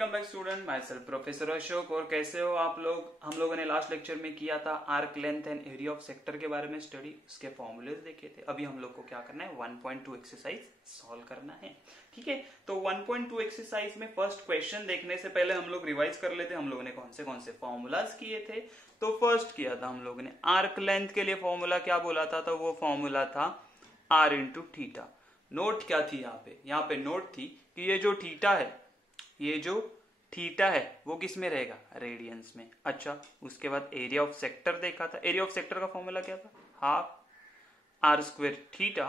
Welcome back student, my self professor Ashok. और कैसे हो आप लोग। हम लोगों ने लास्ट लेक्चर में किया था arc length and area of sector के बारे में स्टडी, उसके फॉर्मूलेज देखे थे। अभी हम लोग को क्या करना है, 1.2 एक्सरसाइज सॉल्व करना है। ठीक है, तो 1.2 एक्सरसाइज में फर्स्ट क्वेश्चन देखने से पहले हम लोग रिवाइज कर लेते हैं हम लोगों ने कौन से फॉर्मूलाज किए थे। तो फर्स्ट किया था हम लोगों ने आर्क लेंथ के लिए फॉर्मूला क्या बोला था, तो वो फॉर्मूला था आर इंटू थीटा। नोट क्या थी यहाँ पे नोट थी कि ये जो थीटा है वो किस में रहेगा, रेडियंस में। अच्छा, उसके बाद एरिया ऑफ सेक्टर देखा था। एरिया ऑफ सेक्टर का फॉर्मूला क्या था, हाफ आर स्क्वायर थीटा,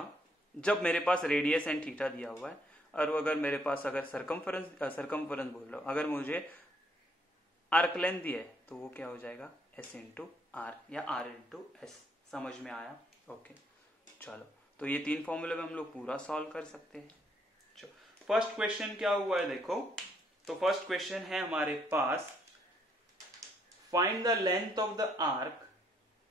जब मेरे पास रेडियस एंड थीटा दिया हुआ है। और अगर मेरे पास सरकमफरेंस बोल रहा हूं, अगर मुझे आर्क लेंथ दिया है तो वो क्या हो जाएगा, एस इंटू आर या आर इंटू एस। समझ में आया? ओके, चलो, तो ये तीन फॉर्मूले में हम लोग पूरा सॉल्व कर सकते हैं। फर्स्ट क्वेश्चन क्या हुआ है देखो, तो फर्स्ट क्वेश्चन है हमारे पास, find the length of the arc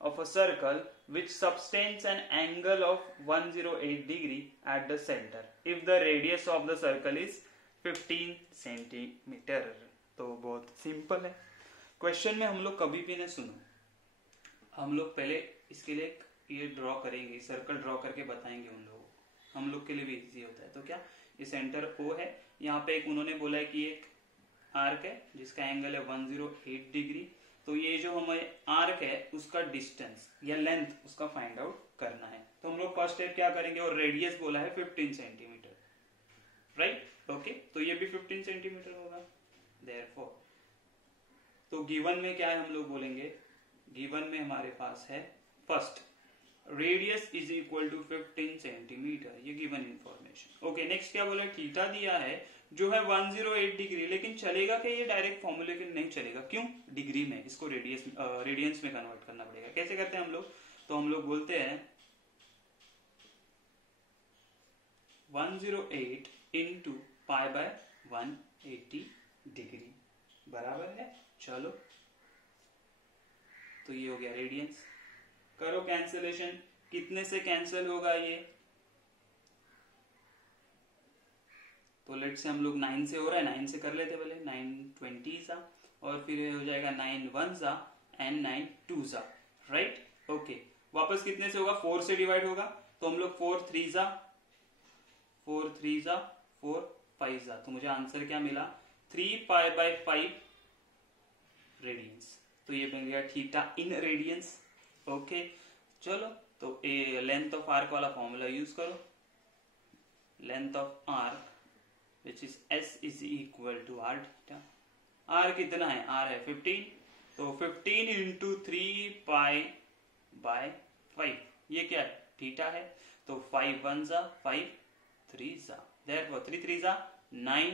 of a circle which subtends an angle of 108 degree at the centre if the radius of the circle is 15 centimetre. तो बहुत सिंपल है। क्वेश्चन में हम लोग कभी भी नहीं सुनो, हम लोग पहले इसके लिए ये ड्रॉ करेंगे, सर्कल ड्रॉ करके बताएंगे उन लोगों को, हम लोग के लिए भी इजी होता है। तो क्या, ये सेंटर O है, यहाँ पे एक उन्होंने बोला है कि एक आर्क है जिसका एंगल है 108 डिग्री। तो ये जो हमारे आर्क है उसका डिस्टेंस या लेंथ उसका फाइंड आउट करना है। तो हम लोग फर्स्ट स्टेप क्या करेंगे, और रेडियस बोला है 15 सेंटीमीटर, राइट। ओके, तो ये भी 15 सेंटीमीटर होगा। देयरफॉर तो गिवन में क्या है, हम लोग बोलेंगे गिवन में हमारे पास है first radius is equal to 15 centimetre, ये गिवन इंफॉर्मेशन। ओके, नेक्स्ट क्या बोला, थीटा दिया है जो है 108 डिग्री। लेकिन चलेगा क्या ये डायरेक्ट फॉर्मूले के, नहीं चलेगा। क्यों, डिग्री में इसको रेडियंस में कन्वर्ट करना पड़ेगा। कैसे करते हैं हम लोग, तो हम लोग बोलते हैं 108 इंटू पाई बाय 180 डिग्री बराबर है। चलो, तो ये हो गया रेडियंस। करो कैंसिलेशन, कितने से कैंसिल होगा ये, तो लेट से हम लोग 9 से हो रहा है, 9 से कर लेते पहले, 9 20 सा, और फिर हो जाएगा 9 1 सा एंड 9 2 सा, राइट। ओके, वापस कितने से होगा, 4 से डिवाइड होगा, तो हम लोग 4 3 सा 4 3 सा 4 5 सा, तो मुझे आंसर क्या मिला, 3 पाई बाय 5 रेडियंस। तो ये बन गया थीटा इन रेडियंस। ओके, चलो, तो ए लेंथ ऑफ आर्क वाला फॉर्मूला यूज करो। Length of arc which is S is equal to are theta. Are कितना है, आर है 15, तो 15 इंटू 3 पाई बाय 5, ये क्या है, थीटा है। तो 5 1 सा 5 3 सा, देयरफॉर 3 3 सा 9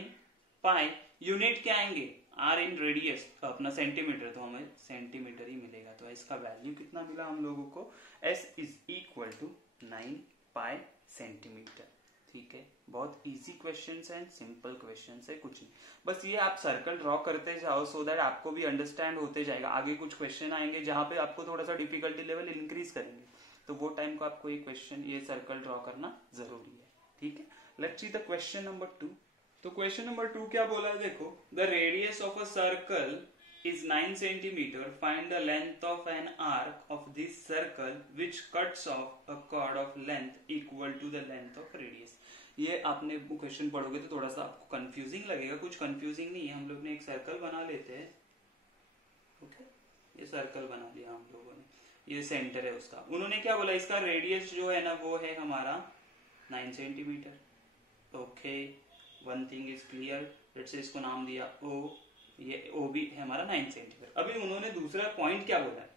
पाई। यूनिट क्या आएंगे, आर इन रेडियस, अपना सेंटीमीटर, तो हमें सेंटीमीटर ही मिलेगा। तो इसका वैल्यू कितना मिला हम लोगों को, S is equal to 9 pi centimetre. ठीक है, बहुत इजी क्वेश्चंस हैं, सिंपल क्वेश्चंस है, कुछ नहीं, बस ये आप सर्कल ड्रॉ करते जाओ सो दैट आपको भी अंडरस्टैंड होते जाएगा। आगे कुछ क्वेश्चन आएंगे जहां पे आपको थोड़ा सा डिफिकल्टी लेवल इंक्रीज करेंगे, तो वो टाइम को आपको ये सर्कल ड्रॉ करना जरूरी है। ठीक है, let's see the question number 2। तो क्वेश्चन नंबर 2 क्या बोला है देखो, the radius of a circle is 9 centimeter. Find the length of an arc of this circle which cuts off a chord of length equal to the length of radius. ये आपने question पढ़ोगे तो थोड़ा सा आपको कंफ्यूजिंग लगेगा, कुछ confusing नहीं है। हम लोग ने एक सर्कल बना लेते हैं। ओके, ये सर्कल बना लिया हम लोगों ने, ये सेंटर है उसका। उन्होंने क्या बोला, इसका रेडियस जो है ना वो है हमारा 9 centimetre. Okay, one thing is clear, let's say इसको नाम दिया O, ये O भी है हमारा 9 सेंटीमीटर। अभी उन्होंने दूसरा पॉइंट क्या बोला है,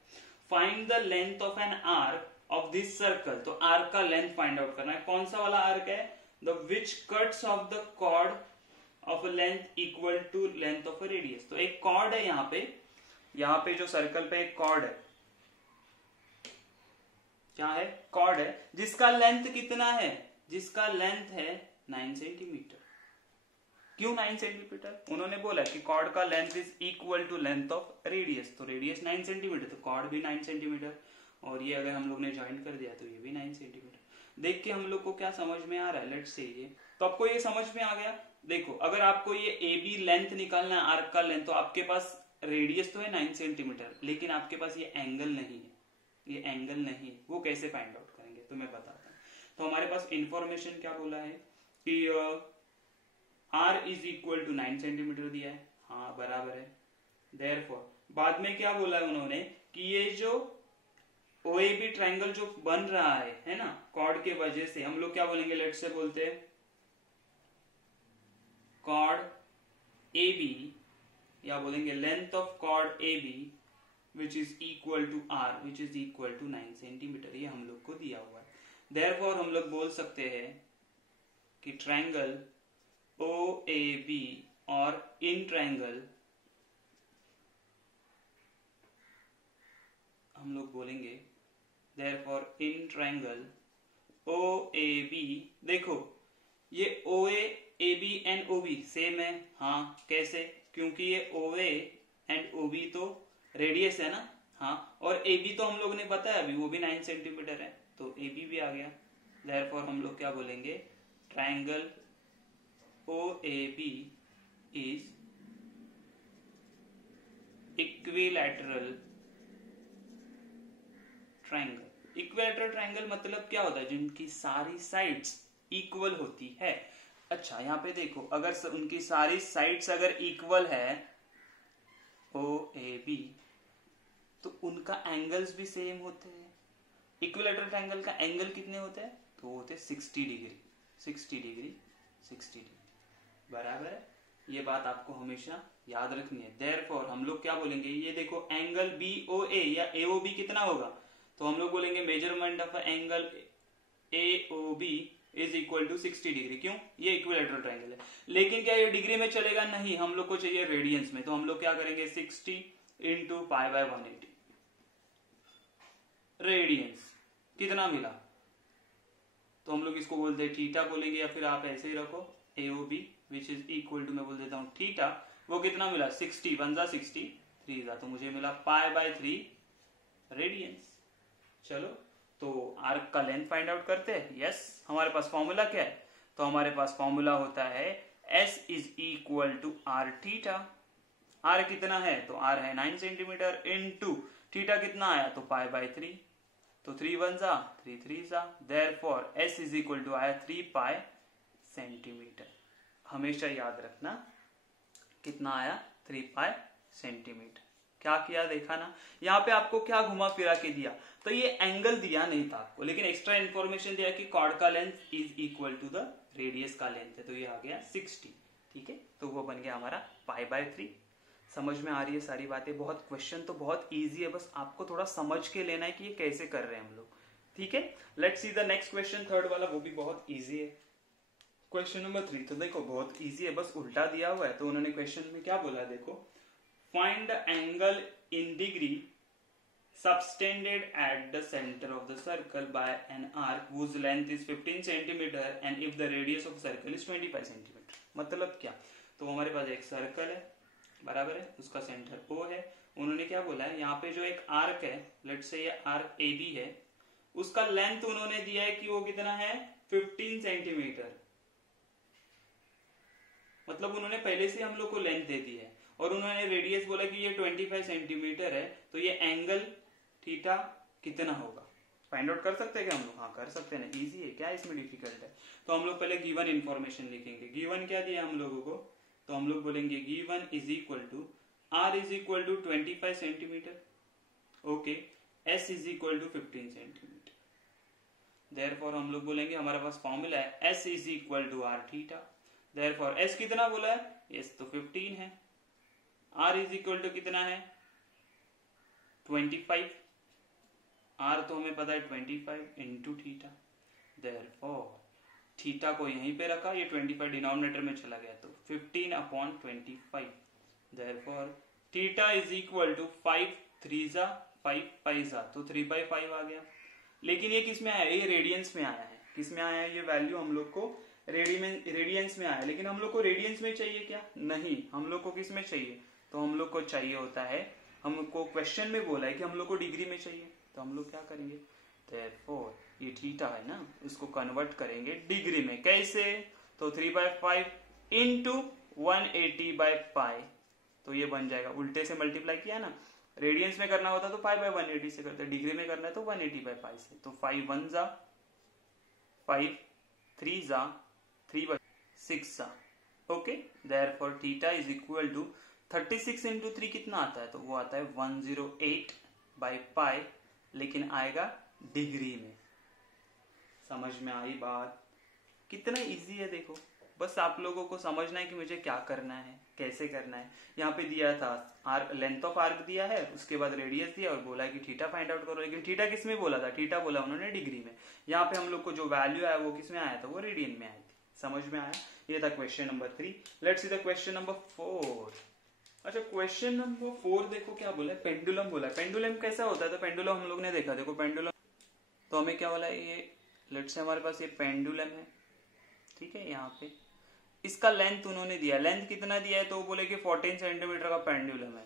find the length of an arc of this circle. तो आर्क का लेंथ फाइंड आउट करना है। कौन सा वाला आर्क है, the which cuts off the chord of a length equal to length of a radius. तो एक कॉर्ड है यहाँ पे जो सर्कल पे एक कॉर्ड है, क्या है, कॉर्ड है, जिसका लेंथ कितना है, जिसका लेंथ है 9 सेंटीमीटर। क्यों 9 सेंटीमीटर, उन्होंने बोला कि कॉर्ड का length is equal to length of radius. तो रेडियस 9 सेंटीमीटर, तो कॉर्ड भी 9 सेंटीमीटर, और ये अगर हम लोग ने ज्वाइन कर दिया तो ये भी 9 सेंटीमीटर। देख के हम लोग को क्या समझ में आ रहा है, लेट्स से ये, तो आपको ये समझ में आ गया देखो अगर आपको ये ए बी लेंथ निकालना है, आर्क का लेंथ, तो आपके पास रेडियस तो है 9 सेंटीमीटर, लेकिन आपके पास ये एंगल नहीं है, ये एंगल नहीं है, वो कैसे फाइंड आउट करेंगे तो मैं बताता हूँ। तो हमारे पास इंफॉर्मेशन क्या बोला है कि r is equal to 9 centimetre दिया है, हाँ बराबर है। देयरफॉर बाद में क्या बोला है उन्होंने कि ये जो ओएबी ट्रायंगल जो बन रहा है ना, कॉर्ड के वजह से, हम लोग क्या बोलेंगे, लेट से बोलते हैं कॉर्ड ए बी, या बोलेंगे length of chord A B which is equal to R which is equal to 9 centimetre, ये हम लोग को दिया हुआ है। देयरफॉर हम लोग बोल सकते हैं कि ट्रायंगल ओ ए बी और इन ट्रायंगल हम लोग बोलेंगे therefore in triangle O A B, देखो ये O A B and O B same है, हाँ कैसे, क्योंकि ये ओ एंड ओ बी तो रेडियस है ना, हाँ, और ए बी तो हम लोग ने बताया अभी, वो भी 9 सेंटीमीटर है, तो ए बी भी आ गया। देयरफॉर हम लोग क्या बोलेंगे, triangle O A B is equilateral triangle. Equilateral triangle मतलब क्या होता है, जिनकी सारी साइड्स इक्वल होती है। अच्छा यहाँ पे देखो, अगर उनकी सारी साइड्स अगर इक्वल है ओ ए बी, तो उनका एंगल्स भी सेम होते हैं। इक्विलैटरल ट्रायंगल का एंगल कितने होते हैं, तो होते 60 डिग्री 60 डिग्री 60 डिग्री, बराबर है। ये बात आपको हमेशा याद रखनी है। देयरफॉर हम लोग क्या बोलेंगे, ये देखो एंगल बी ओ ए या ए ओ बी कितना होगा, तो हम लोग बोलेंगे measurement of angle A O B is equal to 60 degree. क्यों, ये इक्विलैटरल ट्रायंगल है। लेकिन क्या ये डिग्री में चलेगा, नहीं, हम लोग को चाहिए रेडियंस में, तो हम लोग क्या करेंगे 60 इंटू पाई बाय 180 रेडियंस, कितना मिला, तो हम लोग इसको बोलते हैं थीटा बोलेंगे, या फिर आप ऐसे ही रखो A O B which is equal to, मैं बोल देता हूं थीटा, वो कितना मिला 60 1 जा 60 3 जा, तो मुझे मिला पाई बाय 3 रेडियंस। चलो तो आर्क का लेंथ फाइंड आउट करते हैं। यस, हमारे पास फॉर्मूला क्या है, तो हमारे पास फॉर्मूला होता है S is equal to are theta. Are कितना है, तो आर है 9 सेंटीमीटर, इनटू थीटा कितना आया, तो पाई बाय 3, तो 3 1 जा 3 3 जा, therefore S is equal to आया 3 पाई सेंटीमीटर। हमेशा याद रखना कितना आया, 3 पाई सेंटीमीटर। क्या किया देखा ना, यहाँ पे आपको क्या घुमा फिरा के दिया, तो ये एंगल दिया नहीं था आपको, लेकिन एक्स्ट्रा इंफॉर्मेशन दिया कि कॉर्ड का length is equal to the radius का लेंथ है, तो ये आ गया 60, ठीक है, तो वो बन गया हमारा पाई बाय 3। समझ में आ रही है सारी बातें, बहुत क्वेश्चन तो बहुत इजी है, बस आपको थोड़ा समझ के लेना है कि ये कैसे कर रहे हैं हम लोग, ठीक है। Let's see the next question, third वाला, वो भी बहुत इजी है। क्वेश्चन नंबर 3 तो देखो बहुत इजी है, बस उल्टा दिया हुआ है, तो उन्होंने क्वेश्चन में क्या बोला, देखो find the angle in degree subtended at the center of the circle by an arc whose length is 15 centimeter and if the radius of circle is 25 centimeter। मतलब क्या, तो हमारे पास एक सर्कल है, बराबर है, उसका सेंटर O है। उन्होंने क्या बोला है, यहाँ पे जो एक आर्क है, लेट्स से ये आर्क ए बी है, उसका लेंथ उन्होंने दिया है कि वो कितना है 15 सेंटीमीटर, मतलब उन्होंने पहले से हम लोग को लेंथ दे दी है, और उन्होंने रेडियस बोला कि ये 25 सेंटीमीटर है, तो ये एंगल थीटा कितना होगा, फाइंड आउट कर सकते हैं क्या हम लोग, हाँ कर सकते हैं ना, इजी है, क्या इसमें डिफिकल्ट है। तो हम लोग पहले गिवन इंफॉर्मेशन लिखेंगे। गिवन क्या दिया हम लोगों को, तो हम लोग बोलेंगे given is equal to R is equal to 25 centimetre, okay, S is equal to 15 centimetre. Therefore हम लोग बोलेंगे हमारे पास फॉर्मूला है S is equal to are theta. Therefore S कितना बोला है, एस तो 15 है, आर इज इक्वल टू कितना है 25, आर तो हमें पता है 25 इंटू थीटा। देयरफॉर थीटा को यहीं पे रखा, ये 25 डिनोमिनेटर में चला गया, तो 15 upon 25। Therefore theta is equal to 5 3 जा 5 5 जा, तो 3/5 आ गया। लेकिन ये किस में आया, ये रेडियंस में आया है, किस में आया है, ये वैल्यू हम लोग को रेडियंस में आया, लेकिन हम लोग को रेडियंस में चाहिए क्या, नहीं, हम लोग को किस में चाहिए, तो हम लोग को चाहिए होता है, हमको क्वेश्चन में बोला है कि हम लोग को डिग्री में चाहिए, तो हम लोग क्या करेंगे, देयरफॉर ये थीटा है ना, इसको कन्वर्ट करेंगे डिग्री में, कैसे, तो 3/5 इंटू 180 बाय पाई, तो ये बन जाएगा, उल्टे से मल्टीप्लाई किया ना, रेडियंस में करना होता तो पाई बाय 180 से करते, डिग्री में करना है तो 180 बाय पाई से, तो 5 1 जा 5, 3 जा 3 बाय 6 जा, okay. Therefore theta is equal to 36 into 3 कितना आता है, तो वो आता है 108 बाय पाई, लेकिन आएगा डिग्री में। समझ में आई बात? कितना इजी है देखो, बस आप लोगों को समझना है कि मुझे क्या करना है, कैसे करना है। यहाँ पे दिया था आर्क, लेंथ ऑफ आर्क दिया है, उसके बाद रेडियस दिया और बोला है कि थीटा फाइंड आउट करो, लेकिन थीटा किस में बोला था, थीटा बोला उन्होंने डिग्री में। यहाँ पे हम लोग को जो वैल्यू आया वो किस में आया था, वो रेडियन में आई थी। समझ में आया? ये था question number 3। Let's see the question number 4। अच्छा, क्वेश्चन नंबर 4 देखो क्या बोला है, पेंडुलम बोला है। पेंडुलम कैसा होता है, तो पेंडुलम हम लोग ने देखा, देखो पेंडुलम, तो हमें क्या बोला है, ये लेट्स से हमारे पास ये पेंडुलम है, ठीक है। यहाँ पे इसका लेंथ उन्होंने दिया, लेंथ कितना दिया है, तो वो बोले कि 14 सेंटीमीटर का पेंडुलम है।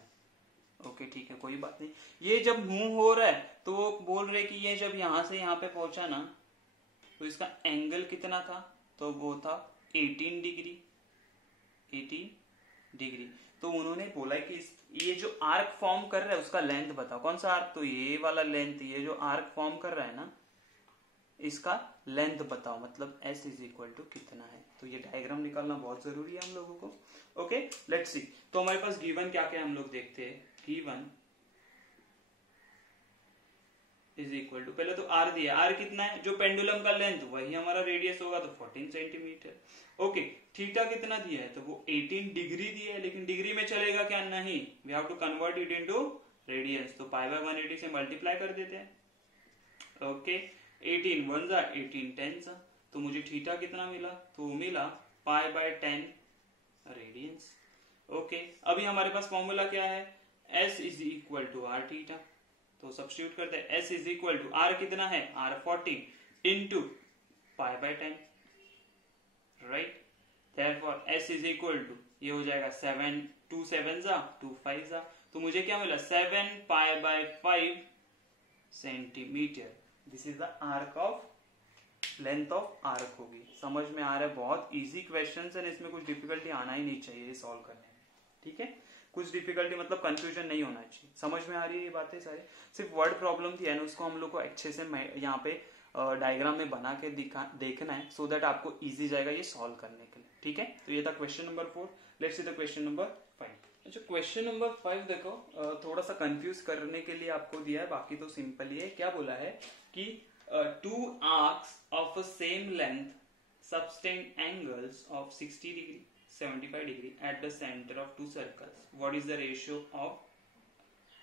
ओके ठीक है, कोई बात नहीं। ये जब मूव हो रहा है तो वो बोल रहे कि ये जब यहां से यहाँ पे पहुंचा ना, तो इसका एंगल कितना था, तो वो था 18 डिग्री, 18 डिग्री। तो उन्होंने बोला कि ये जो आर्क फॉर्म कर रहा है उसका लेंथ बताओ। कौन सा आर्क, तो ये वाला लेंथ, ये जो आर्क फॉर्म कर रहा है ना, इसका लेंथ बताओ, मतलब s इज इक्वल टू कितना है। तो ये डायग्राम निकालना बहुत जरूरी है हम लोगों को। ओके लेट्स सी, तो हमारे पास गिवन क्या क्या हम लोग देखते हैं। गिवन इज इक्वल टू, पहले तो r दिया, r कितना है, जो पेंडुलम का लेंथ वही हमारा रेडियस होगा, तो 14 सेंटीमीटर। ओके, थीटा कितना दिया है, तो वो 18 डिग्री दिया है, लेकिन डिग्री में चलेगा क्या, नहीं, we have to convert it into radians, तो पाई बाय 180 से मल्टीप्लाई कर देते हैं। ओके 18 1 जा 18 10 जा, तो मुझे थीटा कितना मिला, तो मिला पाई बाय 10 रेडियंस। ओके, अभी हमारे पास फॉर्मूला क्या है, s is equal to are theta, तो सब्स्टिट्यूट करते हैं, s is equal to r कितना है, r 40 into pi by 10, right. Therefore s is equal to, ये हो जाएगा 7 2 7 जा 2 5 जा, तो मुझे क्या मिला 7 pi by 5 centimetre. This is the arc of, length of arc होगी। समझ में आ रहा है? बहुत इजी क्वेश्चन है, इसमें कुछ डिफिकल्टी आना ही नहीं चाहिए सॉल्व करने में, ठीक है। कुछ डिफिकल्टी मतलब कंफ्यूजन नहीं होना चाहिए। समझ में आ रही है ये बातें सारी? सिर्फ वर्ड प्रॉब्लम थी, उसको हम लोग को अच्छे से यहाँ पे डायग्राम में बना के देखना है, सो दैट आपको इजी जाएगा ये सॉल्व करने के लिए, ठीक है। तो ये था question number 4। Let's see the question number 5। अच्छा, क्वेश्चन नंबर 5 देखो, थोड़ा सा कंफ्यूज करने के लिए आपको दिया है, बाकी तो सिंपल ही है। क्या बोला है कि two arcs of a same length subtend angles of 60 degree 75 degree at the center of two circles. What is the ratio of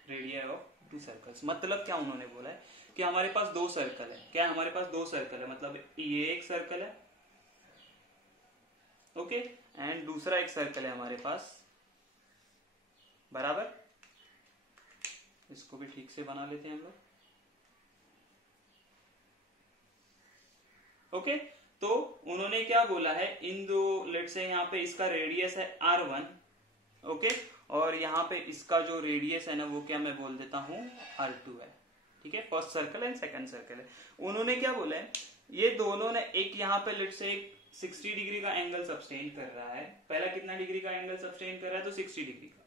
radii of two circles? मतलब क्या उन्होंने बोला है कि हमारे पास दो सर्कल है। क्या हमारे पास दो सर्कल है, मतलब ये एक सर्कल है, ओके, एंड दूसरा एक सर्कल है हमारे पास, बराबर। इसको भी ठीक से बना लेते हैं हम लोग। ओके तो उन्होंने क्या बोला है, इन दो, लेट्स से यहाँ पे इसका रेडियस है r1, ओके, और यहाँ पे इसका जो रेडियस है ना, वो क्या मैं बोल देता हूँ r2 है, ठीक है। First circle and second circle है। उन्होंने क्या बोला है, ये दोनों ने एक यहाँ पे लेट्स से एक 60 डिग्री का एंगल सब्सटेन कर रहा है। पहला कितना डिग्री का एंगल सब्सटेन कर रहा है, तो 60 डिग्री का,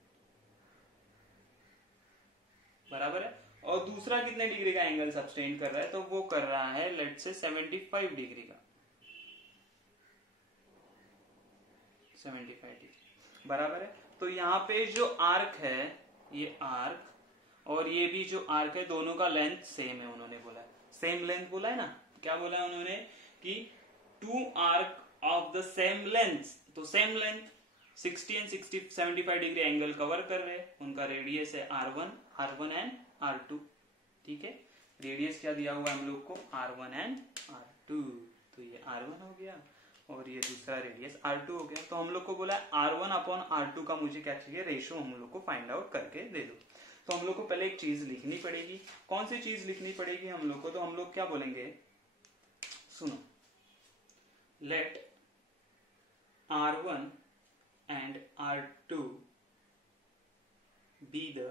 बराबर है। और दूसरा कितने डिग्री का एंगल सब्सटेन कर रहा है, तो वो कर रहा है लेट्स से 75 डिग्री का, 75 डिग्री, बराबर है। तो यहाँ पे जो आर्क है, ये आर्क और ये भी जो आर्क है, दोनों का लेंथ सेम है। उन्होंने बोला है सेम लेंथ, बोला है ना। क्या बोला है उन्होंने कि two arc of the same length, तो same length 60 and 75 degree angle cover कर रहे हैं, उनका रेडियस है R1 एंड R2, ठीक है। रेडियस क्या दिया हुआ है हम लोग को, R1 एंड R2, तो ये R1 हो गया और ये दूसरा रेडियस R2 हो गया। तो हम लोग को बोला R1 अपॉन R2 का मुझे क्या चाहिए, रेशियो हम लोग को फाइंड आउट करके दे दो। तो हम लोग को पहले एक चीज लिखनी पड़ेगी। कौन सी चीज लिखनी पड़ेगी हम लोग को, तो हम लोग क्या बोलेंगे, सुनो, let R1 and R2 be the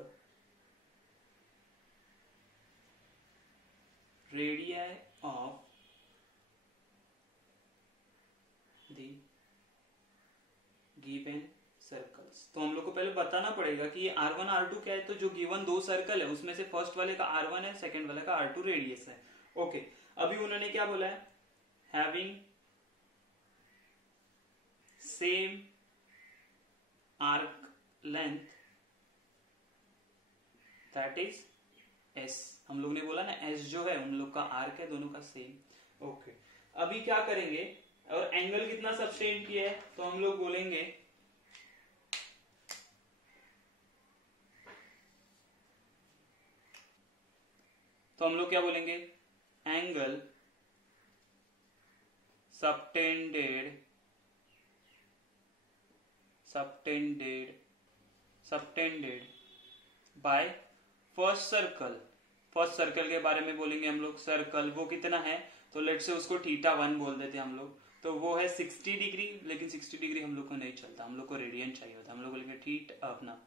radii of the given circles. तो हम लोग को पहले बताना पड़ेगा कि ये R1 R2 क्या है। तो जो गिवन दो सर्कल है उसमें से फर्स्ट वाले का R1 है, सेकंड वाले का R2 रेडियस है। ओके, अभी उन्होंने क्या बोला है, having same arc length that is S। हम लोग ने बोला ना S जो है उन लोग का आर्क है, दोनों का सेम। ओके, अभी क्या करेंगे, और एंगल कितना सब्सटेंड किया है, तो हम लोग बोलेंगे तो हम लोग क्या बोलेंगे, angle subtended by first circle. First circle के बारे में बोलेंगे हम लोग, सर्कल वो कितना है, तो लेट से उसको θ1 बोल देते हैं हम लोग। तो वो है 60 डिग्री, लेकिन 60 डिग्री हम लोग को नहीं चलता, हम लोग को रेडियन चाहिए होता है। हम लोग बोलेंगे थीटा अपना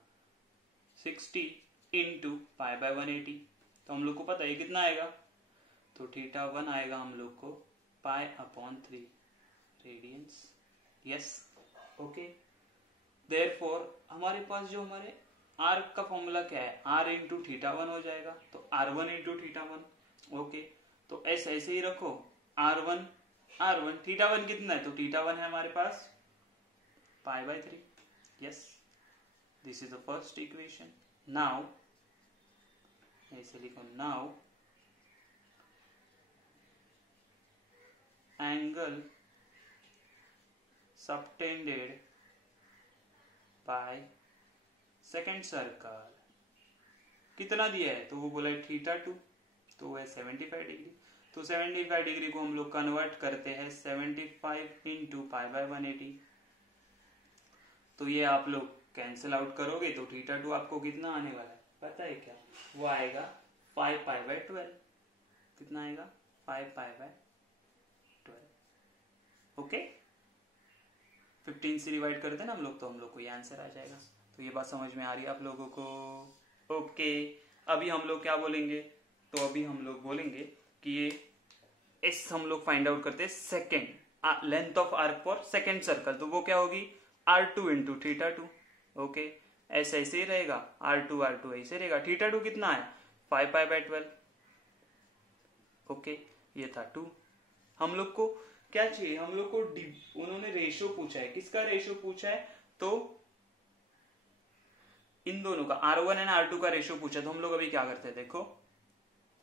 60 इंटू π/180। तो हम लोग को पता है कितना आएगा, तो θ1 आएगा हम लोग को π/3 रेडियंस। Yes, okay. देयरफॉर हमारे पास जो हमारे आर्क का फॉर्मूला क्या है, r इंटू θ1 हो जाएगा, तो r1 इंटू θ1। ओके, तो ऐसे ही रखो, r1 θ1 कितना है, तो θ1 है हमारे पास π/3। Yes, this is the first equation. Now ऐसे लिखो, now angle subtended by second circle कितना दिया है, तो वो बोला है θ2, तो वो है 75 डिग्री। तो 75 डिग्री को हम लोग कन्वर्ट करते हैं 75 इंटू π/180। तो ये आप लोग कैंसिल आउट करोगे तो θ2 आपको कितना आने वाला है पता है क्या, वो आएगा 5π/12। कितना आएगा, 5π/12। ओके, 15 से डिवाइड कर देना हम लोग, तो हम लोग को ये आंसर आ जाएगा। तो ये बात समझ में आ रही है आप लोगों को। ओके, अभी हम लोग क्या बोलेंगे, तो अभी हम लोग बोलेंगे कि ये एस हम लोग फाइंड आउट करते हैं second length of arc for second circle. तो वो क्या होगी, R2 इंटू θ2। ओके, ऐसे ही रहेगा, R2 ऐसे रहेगा। θ2 कितना है, 5π/12। ओके, ये था 2। हम लोग को क्या चाहिए, हम लोग को उन्होंने रेशो पूछा है, किसका रेशो पूछा है, तो इन दोनों का R1 एंड R2 का रेशो पूछा। तो हम लोग अभी क्या करते हैं देखो,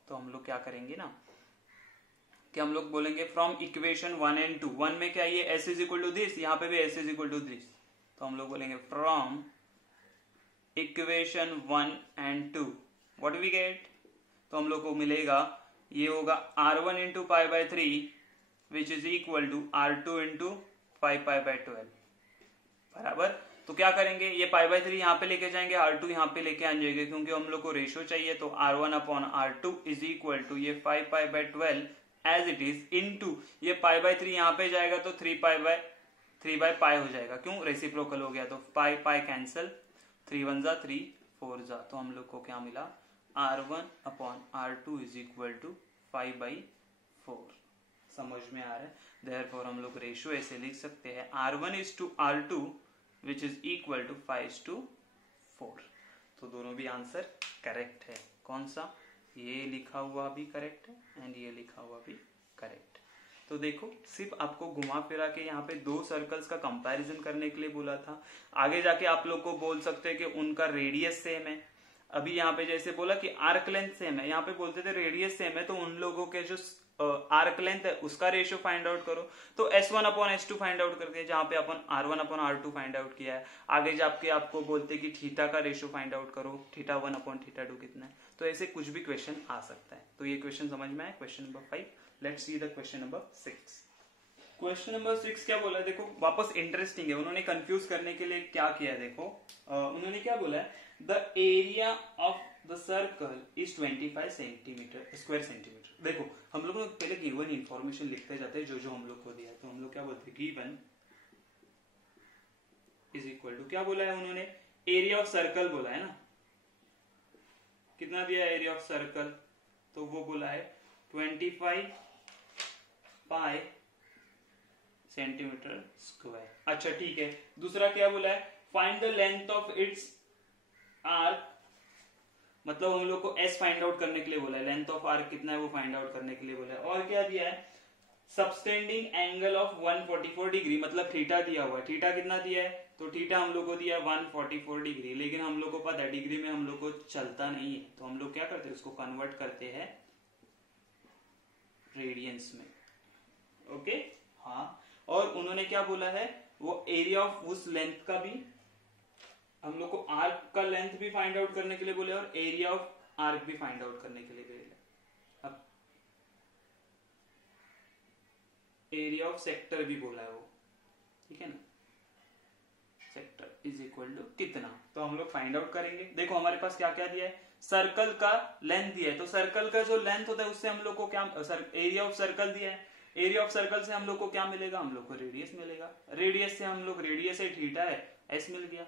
तो हम लोग क्या करेंगे ना कि हम लोग बोलेंगे फ्रॉम इक्वेशन 1 एंड 2। 1 में क्या, ये S is equal to this, यहाँ पे भी S is equal to this. तो हम लोग बोलेंगे from equation 1 and 2 what we get, तो हम लोग को मिलेगा, ये होगा R1 into π/3 which is equal to R2 into 5π/12 बराबर। तो क्या करेंगे, ये π/3 यहाँ पे लेके जाएंगे, R2 यहाँ पे लेके आ जाएंगे, क्योंकि हम लोग को रेशो चाहिए। तो R1/R2 इज इक्वल टू ये 5π/12 एज इट इज इनटू ये π/3 यहाँ पे जाएगा तो 3π हो जाएगा, क्यों, रेसिप्रोकल हो गया। तो पाई कैंसिल, 3 1 जा 3 4 जा, तो हम लोग को क्या मिला, R1/R2 इज इक्वल टू 5/4। समझ में आ रहा है। देयरफॉर हम लोग रेशियो ऐसे लिख सकते हैं, R1 is to R2 which is equal to 5:4। तो दोनों भी आंसर करेक्ट है। कौन सा, ये लिखा हुआ भी करेक्ट है एंड ये लिखा हुआ भी करेक्ट। तो देखो, सिर्फ आपको घुमा फिरा के यहाँ पे दो सर्कल्स का कंपैरिजन करने के लिए बोला था। आगे जाके आप लोग को बोल सकते हैं कि उनका रेडियस सेम है। अभी यहाँ पे जैसे बोला कि आर्क लेंथ सेम है, यहाँ पे बोलते थे रेडियस सेम है, तो उन लोगों के जो आर्क लेंथ है उसका रेशियो फाइंड आउट करो। तो S1/S2 फाइंड आउट करते हैं, जहां पे अपन R1/R2 फाइंड आउट किया है। आगे जाके आपको बोलते कि थीटा का रेशियो फाइंड आउट करो, θ1/θ2 कितना है। तो ऐसे कुछ भी क्वेश्चन आ सकता है। तो ये क्वेश्चन समझ में आया, question number 5। Let's see the question number 6। Question number 6 क्या बोला है, देखो वापस इंटरेस्टिंग है। उन्होंने कंफ्यूज करने के लिए क्या किया है, देखो उन्होंने क्या बोला है, the area of the circle is 25 square centimetre. देखो हम लोग पहले गिवन इंफॉर्मेशन लिखते जाते हैं जो हम लोग को दिया है। तो हम लोग क्या बोलते हैं, गिवन इज इक्वल टू, क्या बोला है उन्होंने, एरिया ऑफ सर्कल बोला है ना। कितना दिया है एरिया ऑफ सर्कल, तो वो बोला है 25 पाई सेंटीमीटर स्क्वायर। अच्छा ठीक है, दूसरा क्या बोला है, find the length of its arc, मतलब हम लोग को एस फाइंड आउट करने के लिए बोला है, लेंथ ऑफ आर्क कितना है वो फाइंड आउट करने के लिए बोला है। और क्या दिया है, सबटेंडिंग एंगल ऑफ 144 डिग्री, मतलब थीटा दिया हुआ है। थीटा कितना दिया है, तो थीटा हम लोग को दिया 144 डिग्री, लेकिन हम लोग को पता है डिग्री में हम लोग को चलता नहीं है, तो हम लोग क्या करते हैं, उसको कन्वर्ट करते हैं रेडियंस में। ओके हाँ, और उन्होंने क्या बोला है, वो एरिया ऑफ उस लेंथ का भी हम लोग को, आर्क का लेंथ भी फाइंड आउट करने के लिए बोले और एरिया ऑफ आर्क भी फाइंड आउट करने के लिए बोले। अब एरिया ऑफ सेक्टर भी बोला है वो, ठीक है ना, सेक्टर इज इक्वल टू कितना, तो हम लोग फाइंड आउट करेंगे। देखो हमारे पास क्या क्या दिया है, सर्कल का लेंथ दिया है, तो सर्कल का जो लेंथ होता है उससे हम लोग को क्या, एरिया ऑफ सर्कल दिया है, एरिया ऑफ सर्कल से हम लोग को क्या मिलेगा, हम लोग को रेडियस मिलेगा, रेडियस से हम लोग, रेडियस है थीटा है, एस मिल गया,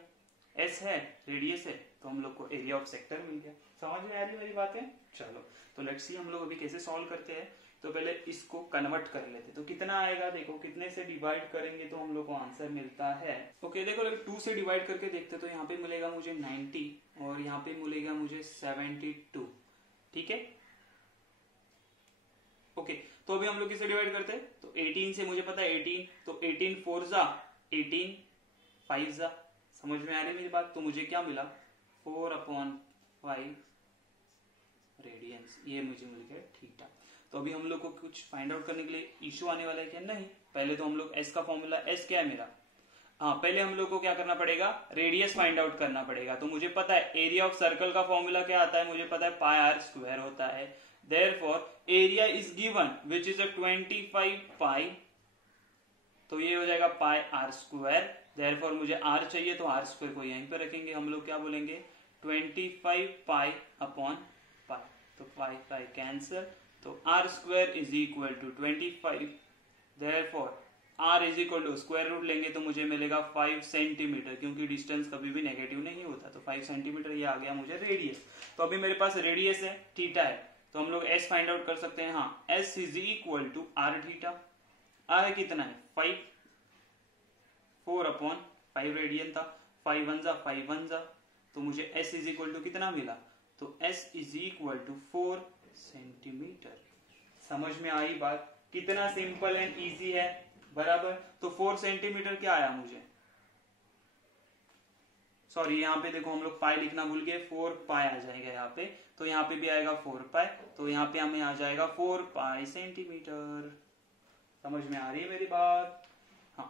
एस है रेडियस है, तो हम लोग को एरिया ऑफ सेक्टर मिल गया। समझ में आ रही मेरी बात है? चलो तो लेट्स सी हम लोग अभी कैसे सॉल्व करते हैं। तो पहले इसको कन्वर्ट कर लेते, तो कितना आएगा, देखो कितने से डिवाइड करेंगे तो हम लोग को आंसर मिलता है। ओके देखो 2 से डिवाइड करके देखते, तो यहाँ पे मिलेगा मुझे 90 और यहाँ पे मिलेगा मुझे 72, ठीक है। ओके तो अभी हम लोग किससे डिवाइड करते हैं, तो 18 से, मुझे पता है 18, तो 18 4 जा 18 5 जा, समझ में आ रही है मेरी बात। तो मुझे क्या मिला 4/5 रेडियंस, ये मुझे मिल गया थीटा। तो अभी हम लोग को कुछ फाइंड आउट करने के लिए इश्यू आने वाला है क्या, नहीं, पहले तो हम लोग एस का फॉर्मूला, एस क्या है मेरा, हाँ पहले हम लोग को क्या करना पड़ेगा, रेडियस फाइंड आउट करना पड़ेगा। तो मुझे पता है एरिया ऑफ सर्कल का फॉर्मूला क्या आता है, मुझे पता है पाई आर स्क्वायर होता है। Therefore area is given which is 25 पाई, तो ये हो जाएगा पाई आर स्क्वायर। देयरफॉर मुझे आर चाहिए, तो आर स्क्वायर को यहीं पे रखेंगे, हम लोग क्या बोलेंगे 25 पाई अपॉन पाई, तो पाई पाई कैंसिल, तो r square is equal to 25, therefore r is equal to square root लेंगे तो मुझे मिलेगा 5 सेंटीमीटर, क्योंकि डिस्टेंस कभी भी नेगेटिव नहीं होता, तो 5 सेंटीमीटर ये आ गया मुझे रेडियस। तो अभी मेरे पास रेडियस है थीटा है, तो हम लोग एस फाइंड आउट कर सकते हैं, हाँ s is equal to are theta, are कितना है 5, 4/5 रेडियन था, 5 1 जा 5 1 जा, तो मुझे एस इज इक्वल टू कितना मिला, तो s is equal to 4 centimetre. समझ में आई बात, कितना सिंपल एंड इजी है, बराबर। तो 4 सेंटीमीटर क्या आया मुझे, सॉरी यहाँ पे देखो हम लोग पाई लिखना भूल गए, 4 पाई आ जाएगा यहाँ पे, तो यहाँ पे भी आएगा 4 पाई, तो यहाँ पे हमें आ जाएगा 4 पाई सेंटीमीटर। समझ में आ रही है मेरी बात, हाँ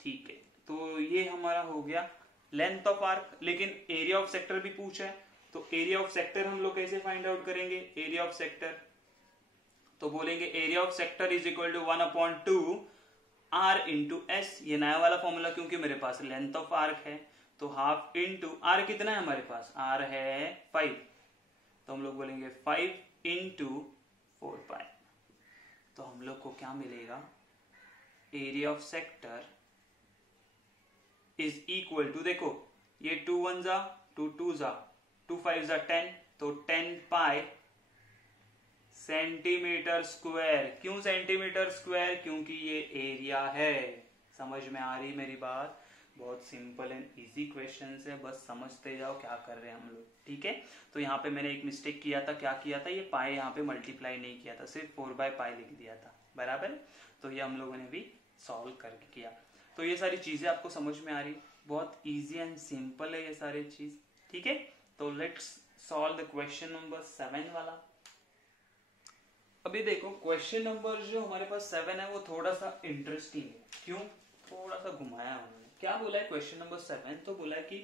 ठीक है। तो ये हमारा हो गया लेंथ ऑफ आर्क, लेकिन एरिया ऑफ सेक्टर भी पूछा है, तो एरिया ऑफ सेक्टर हम लोग कैसे फाइंड आउट करेंगे, एरिया ऑफ सेक्टर तो बोलेंगे area of sector is equal to 1/2 r into s, ये नया वाला फॉर्मूला, क्योंकि मेरे पास लेंथ ऑफ आर्क है, तो हाफ इंटू आर कितना है हमारे पास, आर है 5, तो हम लोग बोलेंगे 5 इंटू 4 पाई, तो हम लोग को क्या मिलेगा, area of sector is equal to, देखो ये 2 1 जा 2 2 जा 2 5 जा 10, तो 10 पाई सेंटीमीटर स्क्वायर। क्यों सेंटीमीटर स्क्वायर, क्योंकि ये एरिया है। समझ में आ रही मेरी बात, बहुत सिंपल एंड इजी क्वेश्चन है, बस समझते जाओ क्या कर रहे हैं हम लोग, ठीक है। तो यहाँ पे मैंने एक मिस्टेक किया था, क्या किया था, ये पाई यहाँ पे मल्टीप्लाई नहीं किया था, सिर्फ 4/पाई लिख दिया था, बराबर। तो ये हम लोगों ने भी सॉल्व करके किया। तो ये सारी चीजें आपको समझ में आ रही, बहुत इजी एंड सिंपल है ये सारी चीज, ठीक है। तो let's solve the question number 7 वाला। अभी देखो क्वेश्चन नंबर जो हमारे पास 7 है वो थोड़ा सा इंटरेस्टिंग है, क्यों, थोड़ा सा घुमाया उन्होंने। क्या बोला है क्वेश्चन नंबर 7, तो बोला है कि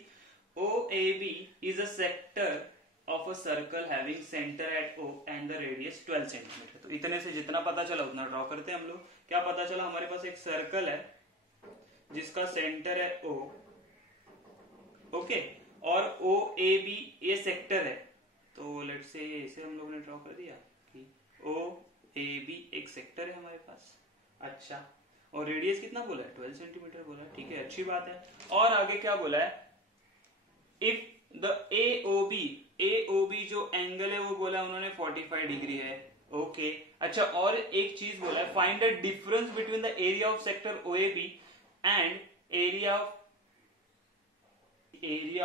OAB is a sector of a circle having centre at O and the radius 12 centimetre. तो इतने से जितना पता चला उतना ड्रॉ करते हैं हम लोग। क्या पता चला, हमारे पास एक सर्कल है जिसका सेंटर है O, ओके, और OAB ये सेक्टर है, तो लेट्स से इसे हम लोग ने ड्रॉ कर दिया कि OAB एक सेक्टर है हमारे पास। अच्छा, और रेडियस कितना बोला है, 12 सेंटीमीटर बोला है, ठीक है, अच्छी बात है। और आगे क्या बोला है, इफ द AOB जो एंगल है वो बोला उन्होंने 45 डिग्री है, ओके अच्छा, और एक चीज बोला है, find the difference between the area of sector OAB and area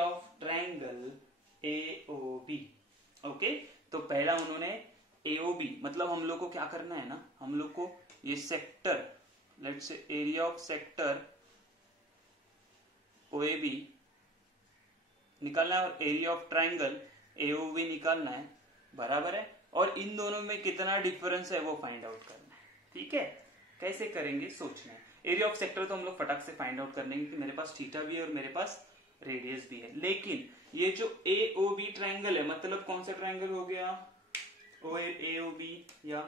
of triangle AOB. Okay, तो पहला उन्होंने एओबी मतलब हम लोग को क्या करना है ना, हम लोग को ये sector, let's say area of sector OAB निकालना है और एरिया ऑफ ट्रायंगल एओबी निकालना है, बराबर है। और इन दोनों में कितना डिफरेंस है वो फाइंड आउट करना है। ठीक है, कैसे करेंगे सोचना है। एरिया ऑफ सेक्टर तो हम लोग फटाक से फाइंड आउट कर लेंगे कि मेरे पास थीटा भी है और मेरे पास रेडियस भी है, लेकिन ये जो एओबी ट्रायंगल है, मतलब कौन सा ट्रायंगल हो गया, एओबी, या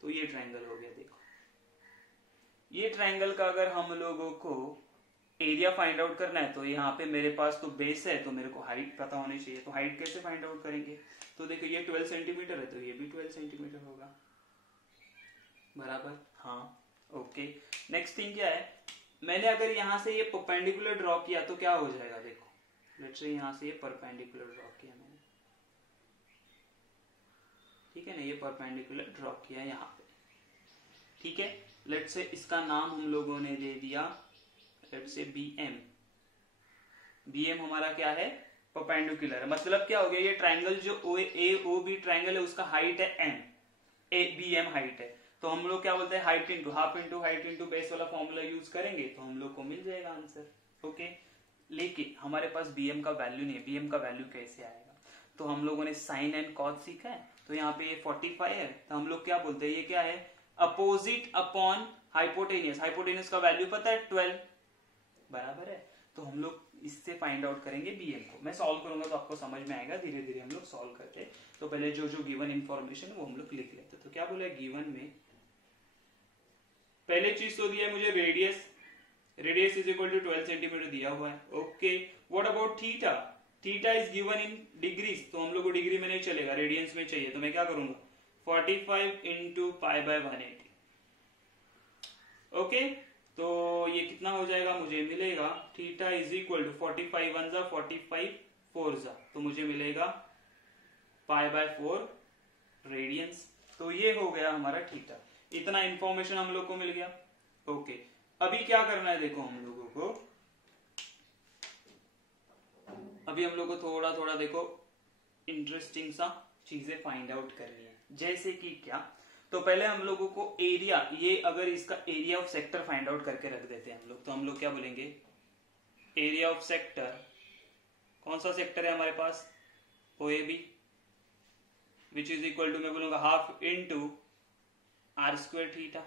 तो ये ट्रायंगल हो गया। देखो ये ट्रायंगल का अगर हम लोगों को एरिया फाइंड आउट करना है तो यहाँ पे मेरे पास तो बेस है, तो मेरे को हाइट पता होनी चाहिए। तो हाइट कैसे फाइंड आउट करेंगे, तो देखो ये 12 सेंटीमीटर है तो ये भी 12 सेंटीमीटर होगा, बराबर। हाँ ओके, नेक्स्ट थिंग क्या है, मैंने अगर यहाँ से ये परपेंडिकुलर ड्रॉ किया तो क्या हो जाएगा, देखो लेट्स से यहाँ से ये परपेंडिकुलर ड्रॉ किया मैंने, ठीक है ना, ये परपेंडिकुलर ड्रॉ किया यहाँ पे, ठीक है। लेट्स से इसका नाम हम लोगों ने दे दिया, लेट्स से BM। BM हमारा क्या है, परपेंडिकुलर है, मतलब क्या हो गया, ये ट्रायंगल जो AOB ट्रायंगल है उसका हाइट है M, BM हाइट है, तो हम लोग क्या बोलते हैं, height into half into height into base वाला फॉर्मूला यूज करेंगे तो हम लोग को मिल जाएगा आंसर। ओके, लेकिन हमारे पास BM का वैल्यू नहीं है। BM का वैल्यू कैसे आएगा, तो हम लोगों ने साइन एंड कॉस सीखा है, तो यहाँ पे ये 45 है, तो हम लोग क्या बोलते हैं, ये क्या है, अपोजिट अपॉन हाइपोटेनियस। हाइपोटेनियस का वैल्यू पता है 12, बराबर है। तो हम लोग इससे फाइंड आउट करेंगे BM को। मैं सॉल्व करूंगा तो आपको समझ में आएगा, धीरे धीरे हम लोग सॉल्व करते हैं। तो पहले जो जो गिवन इंफॉर्मेशन वो हम लोग लिख लेते हैं। तो क्या बोला गिवन में, पहले चीज तो दिया है मुझे radius is equal to 12 centimetre दिया हुआ है। Okay, what about theta, theta is given in degrees, तो हम लोग को डिग्री में नहीं चलेगा, रेडियंस में चाहिए। तो मैं क्या करूंगा, 45 इंटू पाई बाय 180। ओके, तो ये कितना हो जाएगा, मुझे मिलेगा थीटा इज इक्वल टू 45 1 जा 45 4 जा, तो मुझे मिलेगा पाई बाय 4 रेडियंस। तो ये हो गया हमारा थीटा। इतना इंफॉर्मेशन हम लोग को मिल गया। ओके, अभी क्या करना है, देखो हम लोगों को, अभी हम लोग को थोड़ा थोड़ा देखो इंटरेस्टिंग सा चीजें फाइंड आउट करनी है। जैसे कि क्या, तो पहले हम लोगों को एरिया, ये अगर इसका area of sector find out करके रख देते हैं हम लोग, तो हम लोग क्या बोलेंगे, एरिया ऑफ सेक्टर, कौन सा सेक्टर है हमारे पास, OAB, which is equal to, मैं बोलूंगा half into r square theta.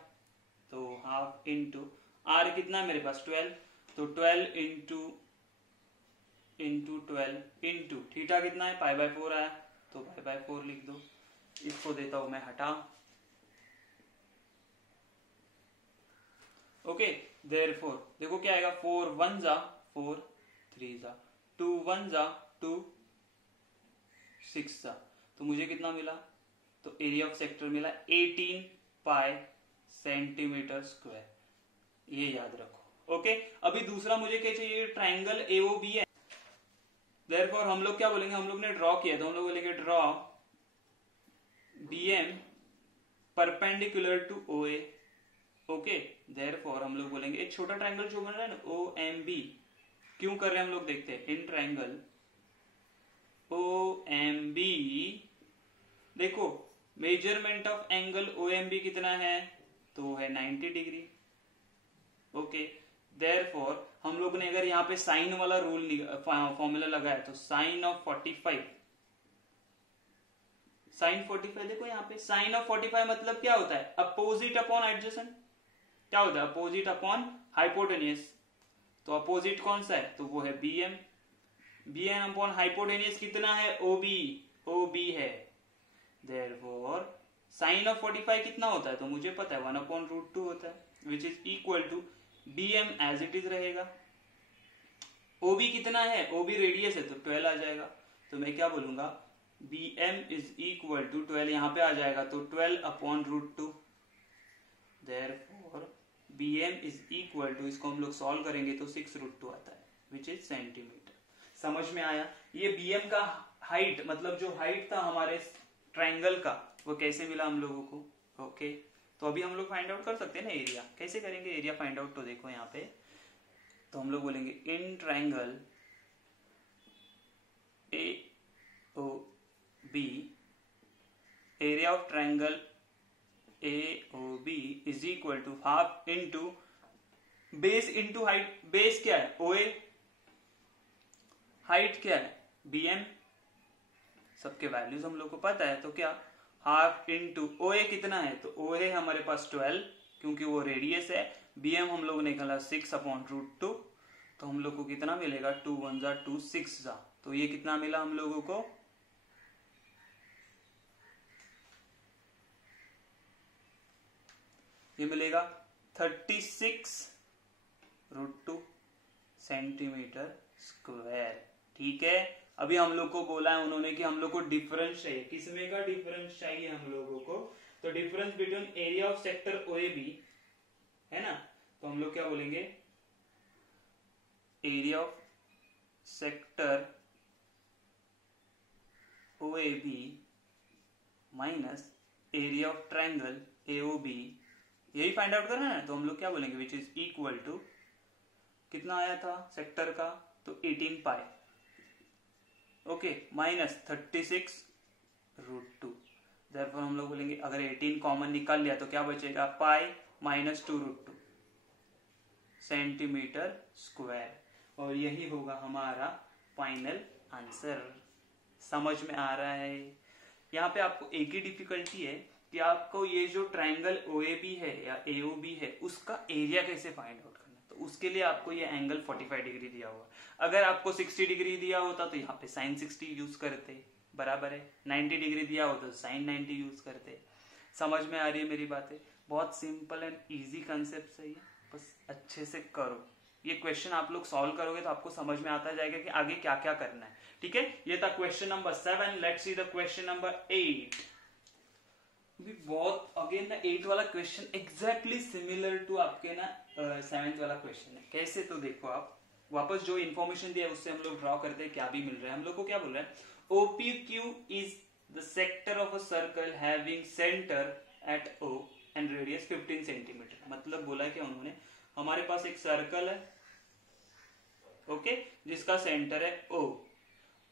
तो हाफ इंटू आर कितना है मेरे पास 12, तो 12 इंटू 12 इंटू थीटा कितना है, पाई बाय 4 आया, तो पाई बाय 4 लिख दो। इसको देता हूं मैं हटा। ओके, देयरफॉर देखो क्या आएगा, 4 1 जा 4 3 जा 2 1 जा 2 6 जा, तो मुझे कितना मिला, तो एरिया ऑफ सेक्टर मिला 18 पाई सेंटीमीटर स्क्वायर, ये याद रखो। ओके, अभी दूसरा मुझे क्या चाहिए, ट्रायंगल AOB है, देयरफॉर हम लोग क्या बोलेंगे, हम लोग ने ड्रॉ किया तो हम लोग बोलेंगे draw BM perpendicular to OA। Okay, therefore हम लोग बोलेंगे एक छोटा ट्रायंगल जो बन रहा है ना OMB, क्यों कर रहे हैं हम लोग देखते हैं, इन ट्रायंगल OMB, देखो मेजरमेंट ऑफ एंगल OMB कितना है, तो है 90 डिग्री। ओके, देयरफॉर हम लोग ने अगर यहाँ पे साइन वाला रूल फॉर्मूला लगाया तो साइन ऑफ 45, साइन 45, देखो यहाँ पे साइन ऑफ 45 मतलब क्या होता है, अपोजिट अपॉन एडजेसेंट, क्या होता है, अपोजिट अपॉन हाइपोटेनियस। तो अपोजिट कौन सा है, तो वो है BM, BM अपॉन हाइपोटेनियस कितना है, OB है। देयरफॉर साइन ऑफ 45 कितना होता है, तो मुझे पता है 1/√2 होता है, which is equal to BM as it is रहेगा। OB कितना है, OB रेडियस है तो 12 आ जाएगा, तो मैं क्या बोलूंगा, BM इज इक्वल टू 12, यहां पे आ जाएगा तो 12/√2। Therefore BM is equal to, इसको हम लोग सॉल्व करेंगे तो 6√2 आता है, विच इज सेंटीमीटर। समझ में आया, ये BM का हाइट, मतलब जो हाइट था हमारे ट्रायंगल का वो कैसे मिला हम लोगों को। ओके, तो अभी हम लोग फाइंड आउट कर सकते हैं ना एरिया। कैसे करेंगे एरिया फाइंड आउट, तो देखो यहाँ पे तो हम लोग बोलेंगे in triangle AOB, area of triangle AOB is equal to half into base into height. Base क्या है OA, हाइट क्या है BM, सबके वैल्यूज हम लोग को पता है, तो क्या हाफ इंटू OA कितना है, तो OA हमारे पास 12 क्योंकि वो रेडियस है। BM हम लोग ने निकाला 6/√2, तो हम लोग को कितना मिलेगा 2 1 जा 2 6 जा, तो ये कितना मिला हम लोगों को, ये मिलेगा 36√2 सेंटीमीटर स्क्वायर। ठीक है, अभी हम लोग को बोला है उन्होंने कि हम लोग को डिफरेंस चाहिए। किसमें का डिफरेंस चाहिए हम लोगों को, तो difference between area of sector OAB है ना, तो हम लोग क्या बोलेंगे area of sector OAB minus area of triangle AOB, यही फाइंड आउट करना है। तो हम लोग क्या बोलेंगे विच इज इक्वल टू, कितना आया था सेक्टर का, तो 18 पाई, ओके, माइनस 36√2। देयरफॉर हम लोग बोलेंगे अगर 18 कॉमन निकाल लिया तो क्या बचेगा पाई माइनस 2√2 सेंटीमीटर स्क्वायर, और यही होगा हमारा फाइनल आंसर। समझ में आ रहा है। यहाँ पे आपको एक ही डिफिकल्टी है कि आपको ये जो ट्रायंगल OAB है या AOB है उसका एरिया कैसे फाइंड आउट करना है। तो उसके लिए आपको ये एंगल 45 डिग्री दिया हुआ। अगर आपको 60 डिग्री दिया होता तो यहाँ पे साइन 60 यूज करते, बराबर है। 90 डिग्री दिया हो तो साइन 90 यूज करते। समझ में आ रही है मेरी बातें। बहुत सिंपल एंड इजी कंसेप्ट है ये, बस अच्छे से करो। ये क्वेश्चन आप लोग सॉल्व करोगे तो आपको समझ में आता जाएगा कि आगे क्या क्या करना है। ठीक है, ये था question number 7। Let's see the question number 8। भी बहुत अगेन ना 8 वाला क्वेश्चन एग्जैक्टली सिमिलर टू आपके ना 7th वाला क्वेश्चन है। कैसे, तो देखो आप वापस जो इन्फॉर्मेशन दिया है उससे हम लोग ड्रॉ करते हैं, क्या भी मिल रहा है हम लोग को। क्या बोल रहा है, OPQ is the sector of a circle having centre at O and radius 15 centimetre. मतलब बोला है कि उन्होंने हमारे पास एक सर्कल है, ओके, जिसका सेंटर है O।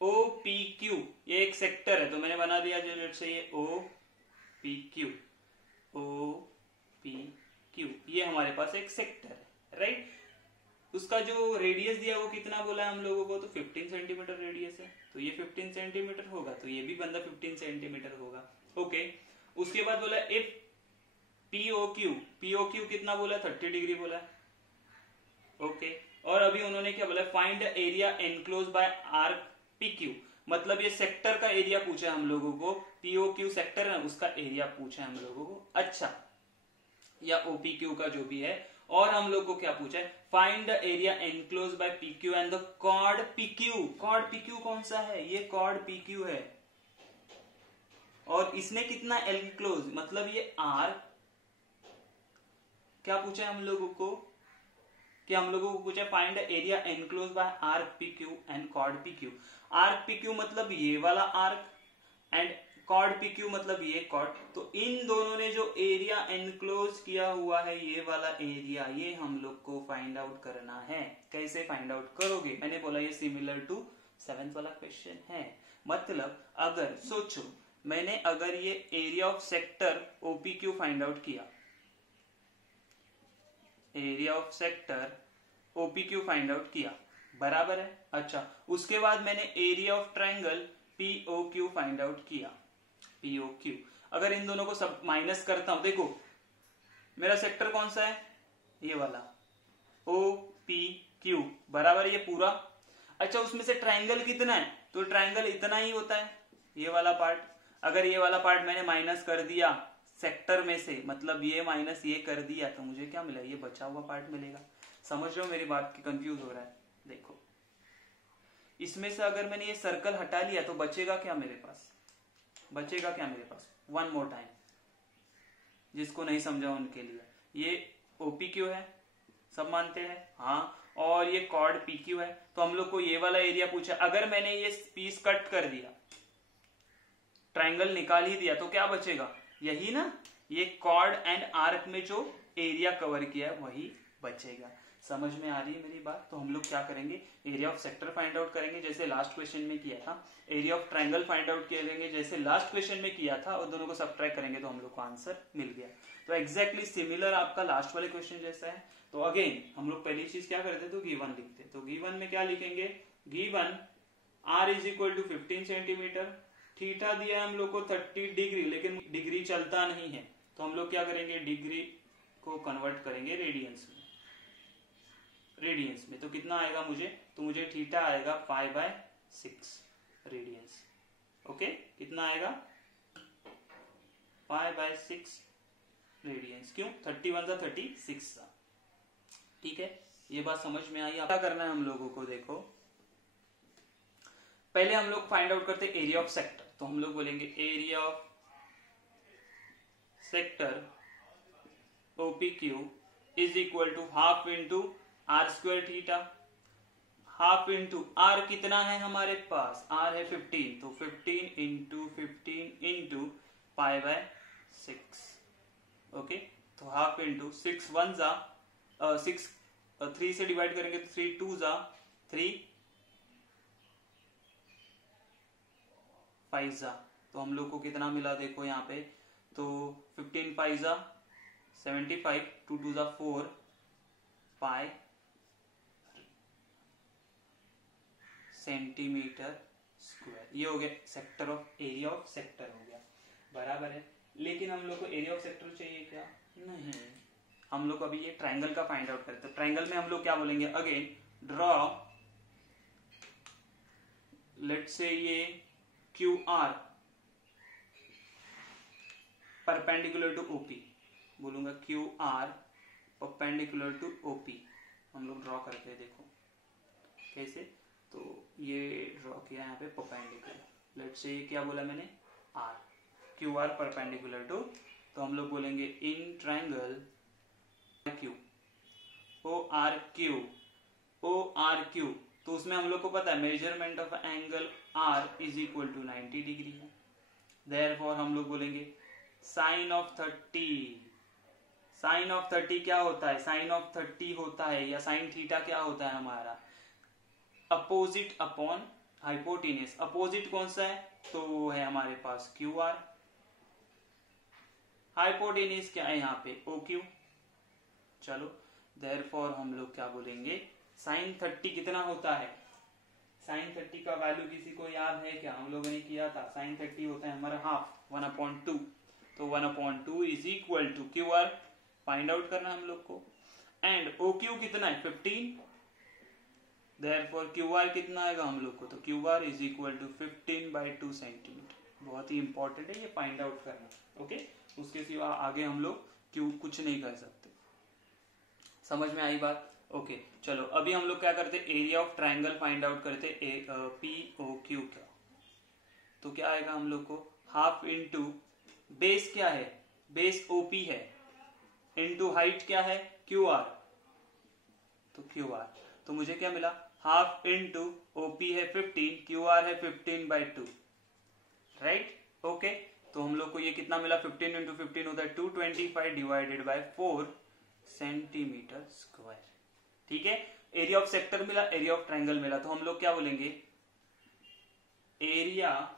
OPQ ये एक सेक्टर है, तो मैंने बना दिया जो लेट्स से ये OPQ ये हमारे पास एक सेक्टर है, राइट। उसका जो रेडियस दिया वो कितना बोला है हम लोगों को, तो 15 सेंटीमीटर रेडियस है, तो ये 15 सेंटीमीटर होगा, तो ये भी बंदा 15 सेंटीमीटर होगा, ओके। उसके बाद बोला इफ POQ कितना बोला, 30 डिग्री बोला, ओके। और अभी उन्होंने क्या बोला, find area enclose bye arc PQ। मतलब ये सेक्टर का एरिया पूछा है हम लोगों को, POQ सेक्टर है उसका एरिया पूछा है हम लोगों को, अच्छा, या OPQ का जो भी है। और हम लोग को क्या पूछा है, find the area enclose by PQ and the chord PQ। Chord PQ कौन सा है, ये कॉर्ड PQ है, और इसने कितना एनक्लोज, मतलब ये आर्क, क्या पूछा है हम लोगों को, कि हम लोगों को पूछा find area enclose bye arc PQ and chord PQ। Arc PQ मतलब ये वाला आर्क, एंड कॉर्ड PQ मतलब ये कॉर्ड। तो इन दोनों ने जो एरिया एनक्लोज किया हुआ है, ये वाला एरिया, ये हम लोग को फाइंड आउट करना है। कैसे फाइंड आउट करोगे, मैंने बोला ये सिमिलर टू 7th वाला क्वेश्चन है। मतलब अगर सोचो, मैंने अगर ये area of sector OPQ find out किया, area of sector OPQ find out किया, बराबर है, अच्छा। उसके बाद मैंने area of triangle POQ find out किया, POQ। अगर इन दोनों को सब माइनस करता हूं, देखो मेरा सेक्टर कौन सा है, ये वाला OPQ, बराबर ये पूरा। अच्छा, उसमें से ट्रायंगल कितना है, तो ट्रायंगल इतना ही होता है, ये वाला पार्ट। अगर ये वाला पार्ट मैंने माइनस कर दिया सेक्टर में से, मतलब ये माइनस ये कर दिया, तो मुझे क्या मिला, ये बचा हुआ पार्ट मिलेगा। समझ रहे हो मेरी बात की, कंफ्यूज हो रहा है। देखो इसमें से अगर मैंने ये सर्कल हटा लिया तो बचेगा क्या मेरे पास, बचेगा क्या मेरे पास, वन मोर टाइम, जिसको नहीं समझा उनके लिए, ये OPQ है, सब मानते हैं, हाँ, और ये कॉर्ड PQ है। तो हम लोग को ये वाला एरिया पूछा, अगर मैंने ये पीस कट कर दिया, ट्राइंगल निकाल ही दिया तो क्या बचेगा, यही ना, ये कॉर्ड एंड आर्क में जो एरिया कवर किया है वही बचेगा। समझ में आ रही है मेरी बात? तो हम लोग क्या करेंगे, area of sector find out करेंगे जैसे लास्ट क्वेश्चन में किया था, area of triangle find out करेंगे जैसे लास्ट क्वेश्चन में किया था, और दोनों को सबट्रैक्ट करेंगे तो हम लोग को आंसर मिल गया। तो एग्जैक्टली सिमिलर आपका लास्ट वाले क्वेश्चन जैसा है। तो अगेन हम लोग पहली चीज क्या करते, तो गिवन लिखते। तो गिवन में क्या लिखेंगे, given r is equal to 15 centimetre, theta दिया हम लोग को 30 डिग्री, लेकिन डिग्री चलता नहीं है तो हम लोग क्या करेंगे, डिग्री को कन्वर्ट करेंगे रेडियंस में। रेडियंस में तो कितना आएगा मुझे, तो मुझे थीटा आएगा π/6 रेडियंस। ओके, कितना आएगा π/6 रेडियंस। क्यों, 31 सा 36 सा। ठीक है, ये बात समझ में आई। क्या करना है हम लोगों को, देखो पहले हम लोग फाइंड आउट करते एरिया ऑफ सेक्टर। तो हम लोग बोलेंगे area of sector OPQ is equal to half into r square theta. Half into r कितना है हमारे पास, आर है 15, तो 15 इंटू 15 इंटू π/6। ओके, तो हाफ इंटू 6 1 जा 6 3 से डिवाइड करेंगे तो 3 2 जा 3 5 जा, तो हम लोग को कितना मिला देखो यहाँ पे, तो 15 5 जा 75, 2 2 जा 4 पाई सेंटीमीटर स्क्वायर। ये हो गया sector of area of sector हो गया, बराबर है। लेकिन हम लोग को एरिया ऑफ सेक्टर चाहिए क्या, नहीं, हम लोग अभी ये ट्राइंगल का फाइंड आउट करते हैं। ट्राइंगल में हम लोग क्या बोलेंगे, अगेन ड्रॉ, लेट्स से ये QR परपेंडिकुलर टू OP, बोलूंगा QR परपेंडिकुलर टू OP। हम लोग ड्रॉ करते हैं, देखो कैसे, तो ये ड्रॉ किया यहाँ पे परपेंडिकुलर, लेट्स से ये क्या बोला मैंने, R, QR परपेंडिकुलर टू, तो हम लोग बोलेंगे इन ट्राइंगल Q ORQ, तो उसमें हम लोग को पता है measurement of angle R is equal to 90 degree है। देयरफॉर हम लोग बोलेंगे साइन ऑफ 30। साइन ऑफ 30 क्या होता है, साइन ऑफ 30 होता है, या साइन थीटा क्या होता है हमारा, अपोजिट अपॉन हाइपोटेन्यूज। अपोजिट कौन सा है, तो वो है हमारे पास QR, हाइपोटेन्यूज क्या है यहाँ पे OQ। चलो, देयरफॉर हम लोग क्या बोलेंगे, साइन 30 कितना होता है, साइन 30 का वैल्यू किसी को याद है क्या, हम लोगों ने किया था, साइन 30 होता है हमारा हाफ 1/2, तो 1/2 is equal to QR find out करना हम लोग को, एंड OQ कितना है 15, देयरफॉर QR कितना आएगा हम लोग को, तो QR is equal to 15/2 centimetre. बहुत ही इंपॉर्टेंट है ये फाइंड आउट करना। ओके, उसके सिवा आगे हम लोग क्यों कुछ नहीं कर सकते। समझ में आई बात? ओके, चलो अभी हम लोग क्या करते, area of triangle find out करते POQ का। तो क्या आएगा हम लोग को, हाफ इंटू बेस क्या है, बेस OP है, इंटू हाइट क्या है QR, तो QR, तो मुझे क्या मिला, हाफ इंटू OP है 15, QR है 15/2, राइट। ओके, तो हम लोग को ये कितना मिला, 15 इंटू 15 होता है 225 डिवाइडेड बाय 4 सेंटीमीटर स्क्वायर। ठीक है, एरिया ऑफ सेक्टर मिला, एरिया ऑफ ट्राइंगल मिला, तो हम लोग क्या बोलेंगे, area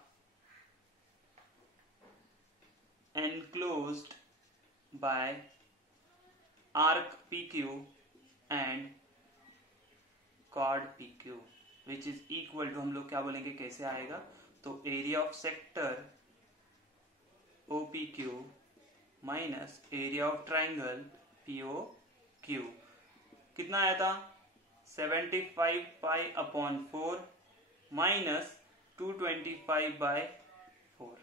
enclosed by arc PQ and chord PQ which is equal to, हम लोग क्या बोलेंगे, कैसे आएगा, तो area of sector OPQ minus area of triangle POQ, कितना आया था 75 π/4 माइनस 225/4।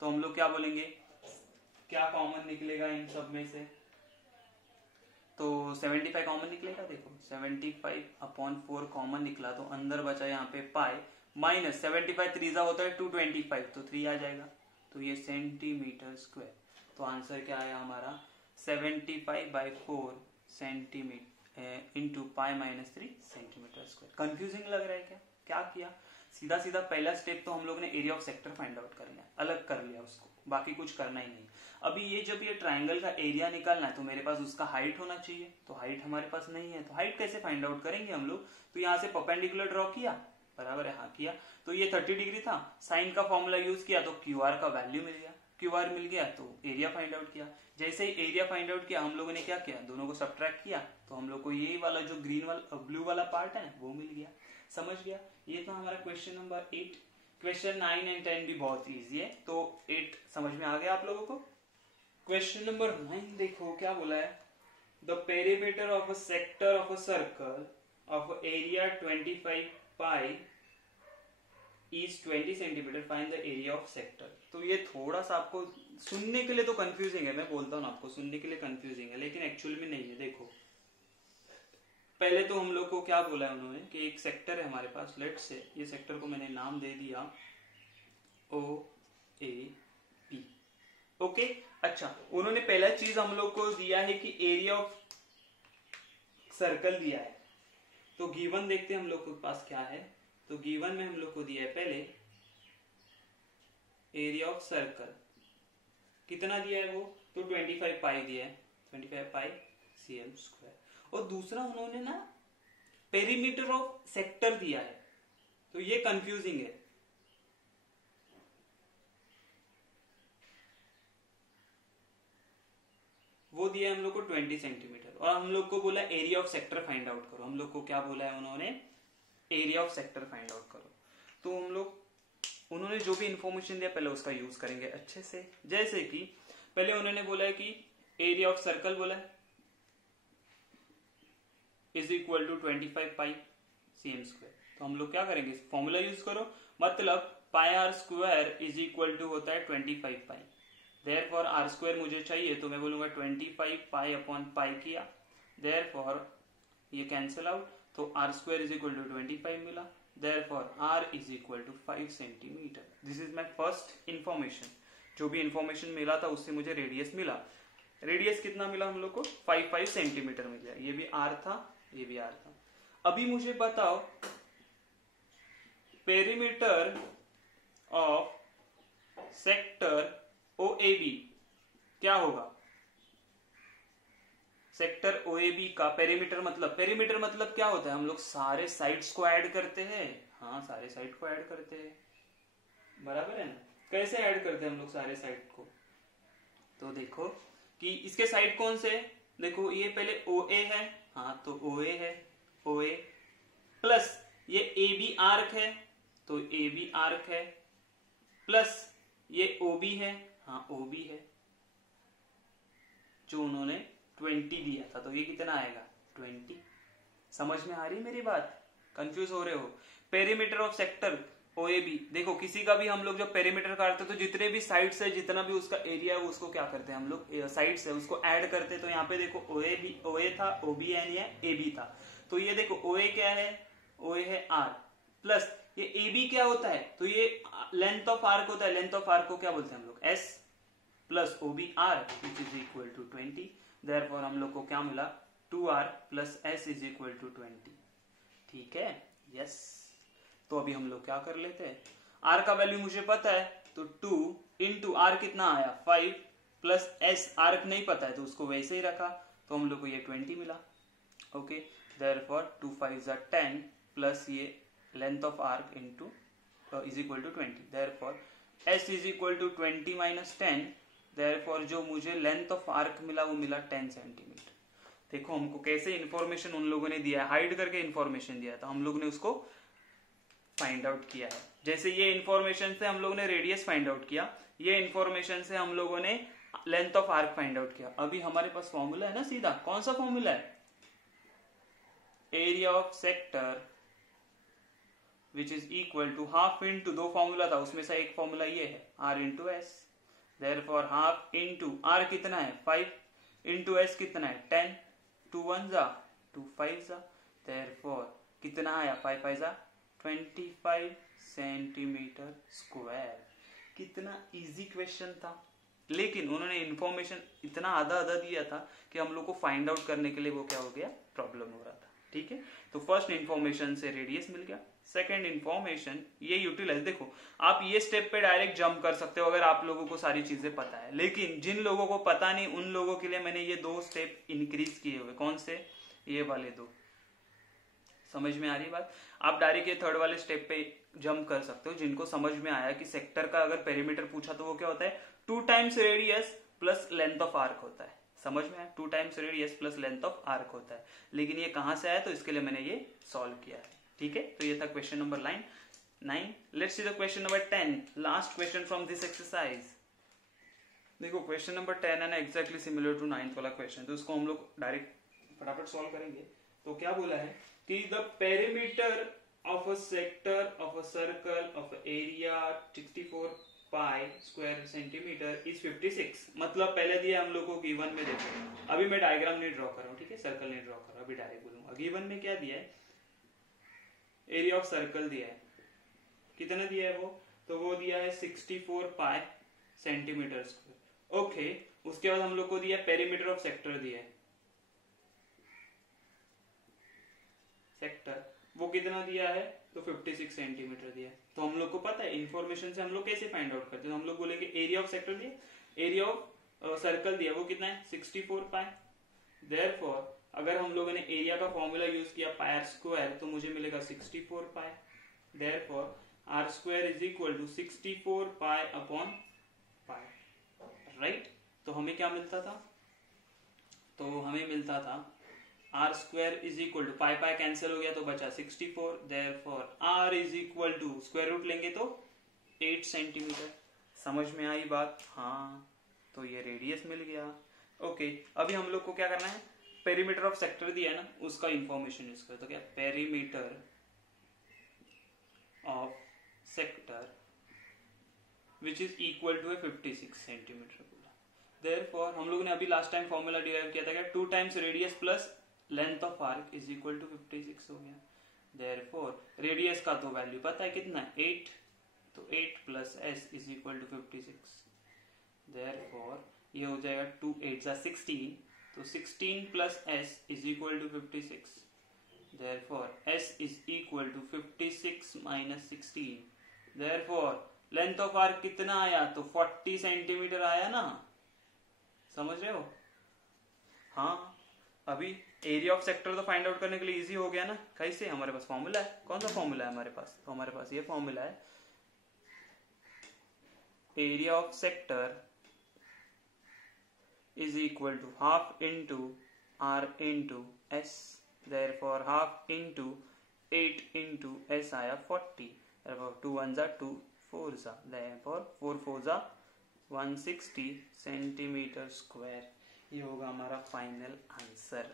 तो हम लोग क्या बोलेंगे, क्या कॉमन निकलेगा इन सब में से, तो 75 कॉमन निकलेगा, देखो 75/4 कॉमन निकला, तो अंदर बचा यहाँ पे पाई, माइनस 75 3 होता है 225, तो 3 आ जाएगा, तो ये सेंटीमीटर स्क्वायर। तो आंसर क्या आया हमारा, 75/4 centimetre into π - 3 centimetre square. Confusing लग रहा है क्या, क्या किया, सीधा सीधा पहला स्टेप तो हम लोग ने area of sector find out कर लिया, अलग कर लिया उसको, बाकी कुछ करना ही नहीं। अभी ये जब ये ट्राइंगल का एरिया निकालना है तो मेरे पास उसका हाइट होना चाहिए, तो हाइट हमारे पास नहीं है, तो हाइट कैसे फाइंड आउट करेंगे हम लोग? तो यहाँ से परपेंडिकुलर ड्रॉ किया, बराबर है, हाँ किया, तो ये 30 डिग्री था, साइन का फॉर्मूला यूज किया तो क्यू आर का वैल्यू मिल गया, क्यू आर मिल गया तो एरिया फाइंड आउट किया। जैसे ही एरिया फाइंड आउट किया हम लोगों ने क्या किया, दोनों को सब्ट्रैक्ट किया, तो हम लोग को ये वाला जो ग्रीन वाला ब्लू वाला पार्ट है वो मिल गया। समझ गया? ये था हमारा क्वेश्चन नंबर 8। क्वेश्चन 9 एंड 10 भी बहुत इजी है, तो 8 समझ में आ गया आप लोगों को। क्वेश्चन नंबर 9 देखो क्या बोला है, the perimeter of a sector of a circle of area 25 pi is 20 centimetre, find the area of sector. तो ये थोड़ा सा आपको सुनने के लिए तो कंफ्यूजिंग है, मैं बोलता हूँ ना आपको सुनने के लिए कंफ्यूजिंग है, लेकिन एक्चुअल में नहीं है। देखो पहले तो हम लोग को क्या बोला है उन्होंने कि एक सेक्टर है हमारे पास, लेट से ये सेक्टर को मैंने नाम दे दिया ओ ए पी। ओके, अच्छा उन्होंने पहला चीज हम लोग को दिया है कि एरिया ऑफ सर्कल दिया है, तो गिवन देखते हैं हम लोग के पास क्या है। तो गिवन में हम लोग को दिया है पहले एरिया ऑफ सर्कल, कितना दिया है वो, तो 25 पाई दिया है, 25 पाई cm स्क्वायर। और दूसरा उन्होंने ना पेरीमीटर ऑफ सेक्टर दिया है, तो ये कंफ्यूजिंग है। वो दिया है हम लोग को 20 सेंटीमीटर, और हम लोग को बोला area of sector find out करो। हम लोग को क्या बोला है उन्होंने, area of sector find out करो। तो हम लोग उन्होंने जो भी इंफॉर्मेशन दिया पहले उसका यूज करेंगे अच्छे से। जैसे कि पहले उन्होंने बोला है कि एरिया ऑफ सर्कल बोला है is equal to 25 pi cm square. तो हम लोग क्या करेंगे, फॉर्मूला यूज करो, मतलब pi r square is equal to होता है 25 पाई। देयरफॉर आर स्क्वायर मुझे चाहिए तो मैं बोलूंगा 25 पाई अपॉन पाई किया, देयरफॉर ये कैंसिल आउट, तो r square is equal to 25 मिला, therefore r is equal to 5 centimetre. This is my first information. जो भी इंफॉर्मेशन मिला था उससे मुझे रेडियस मिला। रेडियस कितना मिला हम लोग को, 5 सेंटीमीटर मिल गया। ये भी आर था, ये भी आर था। अभी मुझे बताओ पेरीमीटर ऑफ सेक्टर OAB क्या होगा। सेक्टर OAB का पेरीमीटर मतलब क्या होता है, हम लोग सारे साइड्स को ऐड करते हैं। हाँ, सारे साइड को ऐड करते हैं, बराबर है ना। कैसे ऐड करते हैं हम लोग सारे साइड को, तो देखो कि इसके साइड कौन से, देखो ये पहले OA है, हाँ तो OA है, OA प्लस ये AB आर्क है, तो AB आर्क है, प्लस ये OB है, हाँ OB है, जो उन्होंने 20 दिया था, तो ये कितना आएगा 20। समझ में आ रही मेरी बात, कंफ्यूज हो रहे हो। पेरीमीटर ऑफ सेक्टर OAB, देखो किसी का भी हम लोग जब पेरीमीटर काटते हैं तो जितने भी साइड्स है, जितना भी उसका एरिया है उसको क्या करते हैं हम लोग, साइड्स है उसको ऐड करते हैं। तो यहाँ पे देखो OA था, OB एंड ये AB था, तो ये देखो OA क्या है, OA है R, प्लस ये AB क्या होता है, तो ये लेंथ ऑफ आर्क होता है। लेंथ ऑफ आर्क को क्या बोलते हैं हम लोग, S plus OB R which is equal to 20। Therefore हम लोग को क्या मिला, 2R plus S is equal to 20। ठीक है, यस। तो अभी हम लोग क्या कर लेते हैं, R का वैल्यू मुझे पता है, तो 2 इंटू R कितना आया 5 प्लस S आर्क नहीं पता है तो उसको वैसे ही रखा, तो हम लोग को ये 20 मिला। ओके, देयरफॉर 2 5 10 प्लस ये length of arc into is equal to 20। Therefore S is equal to 20 minus 10, therefore जो मुझे लेंथ ऑफ आर्क मिला वो मिला 10 सेंटीमीटर। देखो हमको कैसे इंफॉर्मेशन उन लोगों ने दिया है, हाइड करके इंफॉर्मेशन दिया था, हम लोग ने उसको फाइंड आउट किया है। जैसे ये इंफॉर्मेशन से हम लोगों ने रेडियस फाइंड आउट किया, ये इंफॉर्मेशन से हम लोगों ने length of arc find out किया। अभी हमारे पास फॉर्मूला है ना सीधा, कौन सा फॉर्मूला है, area of sector which is equal to half into, दो फॉर्मूला था उसमें से एक फॉर्मूला ये है R into s. Therefore half into R कितना है 5 इंटू S कितना है 10, 2 1 जा 2 5 जा, देयरफॉर कितना आया 5 5 जा 25 सेंटीमीटर स्क्वायर। कितना इजी क्वेश्चन था, लेकिन उन्होंने इंफॉर्मेशन इतना आधा आधा दिया था कि हम लोग को फाइंड आउट करने के लिए वो क्या हो गया, प्रॉब्लम हो रहा था। ठीक है। तो फर्स्ट इन्फॉर्मेशन से रेडियस मिल गया। सेकंड इन्फॉर्मेशन ये यूटिलाइज, देखो आप ये स्टेप पे डायरेक्ट जंप कर सकते हो अगर आप लोगों को सारी चीजें पता है, लेकिन जिन लोगों को पता नहीं उन लोगों के लिए मैंने ये 2 स्टेप इंक्रीज किए हुए। कौन से? ये वाले 2। समझ में आ रही बात? आप डायरेक्ट ये थर्ड वाले स्टेप पे जंप कर सकते हो। जिनको समझ में आया कि सेक्टर का अगर पेरीमीटर पूछा तो वो क्या होता है, 2 times radius plus length of arc होता है। समझ में आया? 2 times radius plus length of arc होता है। लेकिन ये कहां से आया, तो इसके लिए मैंने ये सॉल्व किया है। ठीक है, तो ये था question number 9। Let's see the question number 10, last question from this exercise. देखो क्वेश्चन नंबर 10 है ना, एग्जैक्टली सिमिलर टू 9th वाला क्वेश्चन, तो उसको हम लोग डायरेक्ट फटाफट सॉल्व करेंगे। तो क्या बोला है कि the perimeter of a sector of a circle of area 64 pi square centimetre is 56। मतलब पहले दिया हम लोग को गिवन में, देखो अभी मैं डायग्राम नहीं ड्रॉ कर रहा हूँ, ठीक है, सर्कल नहीं ड्रॉ कर रहा हूँ, अभी डायरेक्ट बोलूंगा। गिवन में क्या दिया है, एरिया ऑफ सर्कल दिया है। कितना दिया है वो, तो वो दिया है 64 पाई सेंटीमीटर स्क्वायर। ओके, उसके बाद हम लोग को दिया पेरीमीटर ऑफ सेक्टर दिया है। सेक्टर वो कितना दिया है, तो 56 सेंटीमीटर दिया है। तो हम लोग को पता है इंफॉर्मेशन से हम लोग कैसे फाइंड आउट करते हैं, तो हम लोग बोलेंगे एरिया ऑफ सेक्टर दिया, एरिया ऑफ सर्कल दिया, वो कितना है 64 पाई। देयरफॉर अगर हम लोगों ने एरिया का फॉर्मूला यूज किया पाई आर स्क्वायर, तो मुझे मिलेगा 64 pi. Therefore r square is equal to 64 pi upon pi, right. तो हमें क्या मिलता था, तो हमें मिलता था r square is equal to pi pi cancel हो गया तो बचा 64। Therefore r is equal to square root लेंगे तो 8 सेंटीमीटर। समझ में आई बात? हाँ, तो ये रेडियस मिल गया। ओके, अभी हम लोग को क्या करना है, पेरीमीटर ऑफ सेक्टर दिया है ना, उसका इंफॉर्मेशन यूज कर। तो क्या, perimeter of sector which is equal to 56 centimetre बोला। देयरफॉर हम लोगों ने अभी लास्ट टाइम फॉर्मूला डिराइव किया था क्या, 2 times radius plus length of arc is equal to 56 हो गया। देयरफॉर रेडियस का तो वैल्यू पता है कितना, 8, तो 8 plus s is equal to 56। Therefore ये हो जाएगा 2 8 16, तो 16 plus s is equal to 56। Therefore s is equal to 56 minus 16। Therefore length of arc कितना आया, तो 40 सेंटीमीटर आया ना। समझ रहे हो? हाँ, अभी एरिया ऑफ सेक्टर तो फाइंड आउट करने के लिए इजी हो गया ना। कैसे, हमारे पास फॉर्मूला है। कौन सा फॉर्मूला है हमारे पास, तो हमारे पास ये फॉर्मूला है, area of sector is equal to half into r into s. Therefore half into 8 into s आया 40। देयरफॉर 2 1 जा 2 4 जा, देयरफॉर 4 4 जा 160 सेंटीमीटर स्क्वायर। ये होगा हमारा फाइनल आंसर।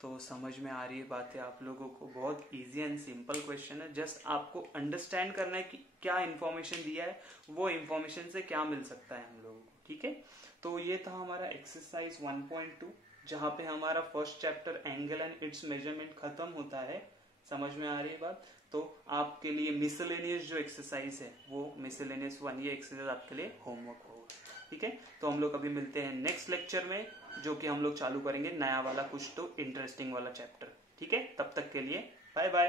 तो समझ में आ रही है बातें आप लोगों को? बहुत इजी एंड सिंपल क्वेश्चन है, जस्ट आपको अंडरस्टैंड करना है कि क्या इंफॉर्मेशन दिया है, वो इंफॉर्मेशन से क्या मिल सकता है हम लोगों को। ठीक है, तो ये था हमारा एक्सरसाइज 1.2, जहां पे हमारा first chapter angle and it's measurement खत्म होता है। समझ में आ रही है बात? तो आपके लिए मिसलेनियस जो एक्सरसाइज है वो मिसलेनियस 1, ये एक्सरसाइज आपके लिए होमवर्क होगा। ठीक है, तो हम लोग अभी मिलते हैं नेक्स्ट लेक्चर में, जो कि हम लोग चालू करेंगे नया वाला कुछ तो इंटरेस्टिंग वाला चैप्टर। ठीक है, तब तक के लिए बाय बाय।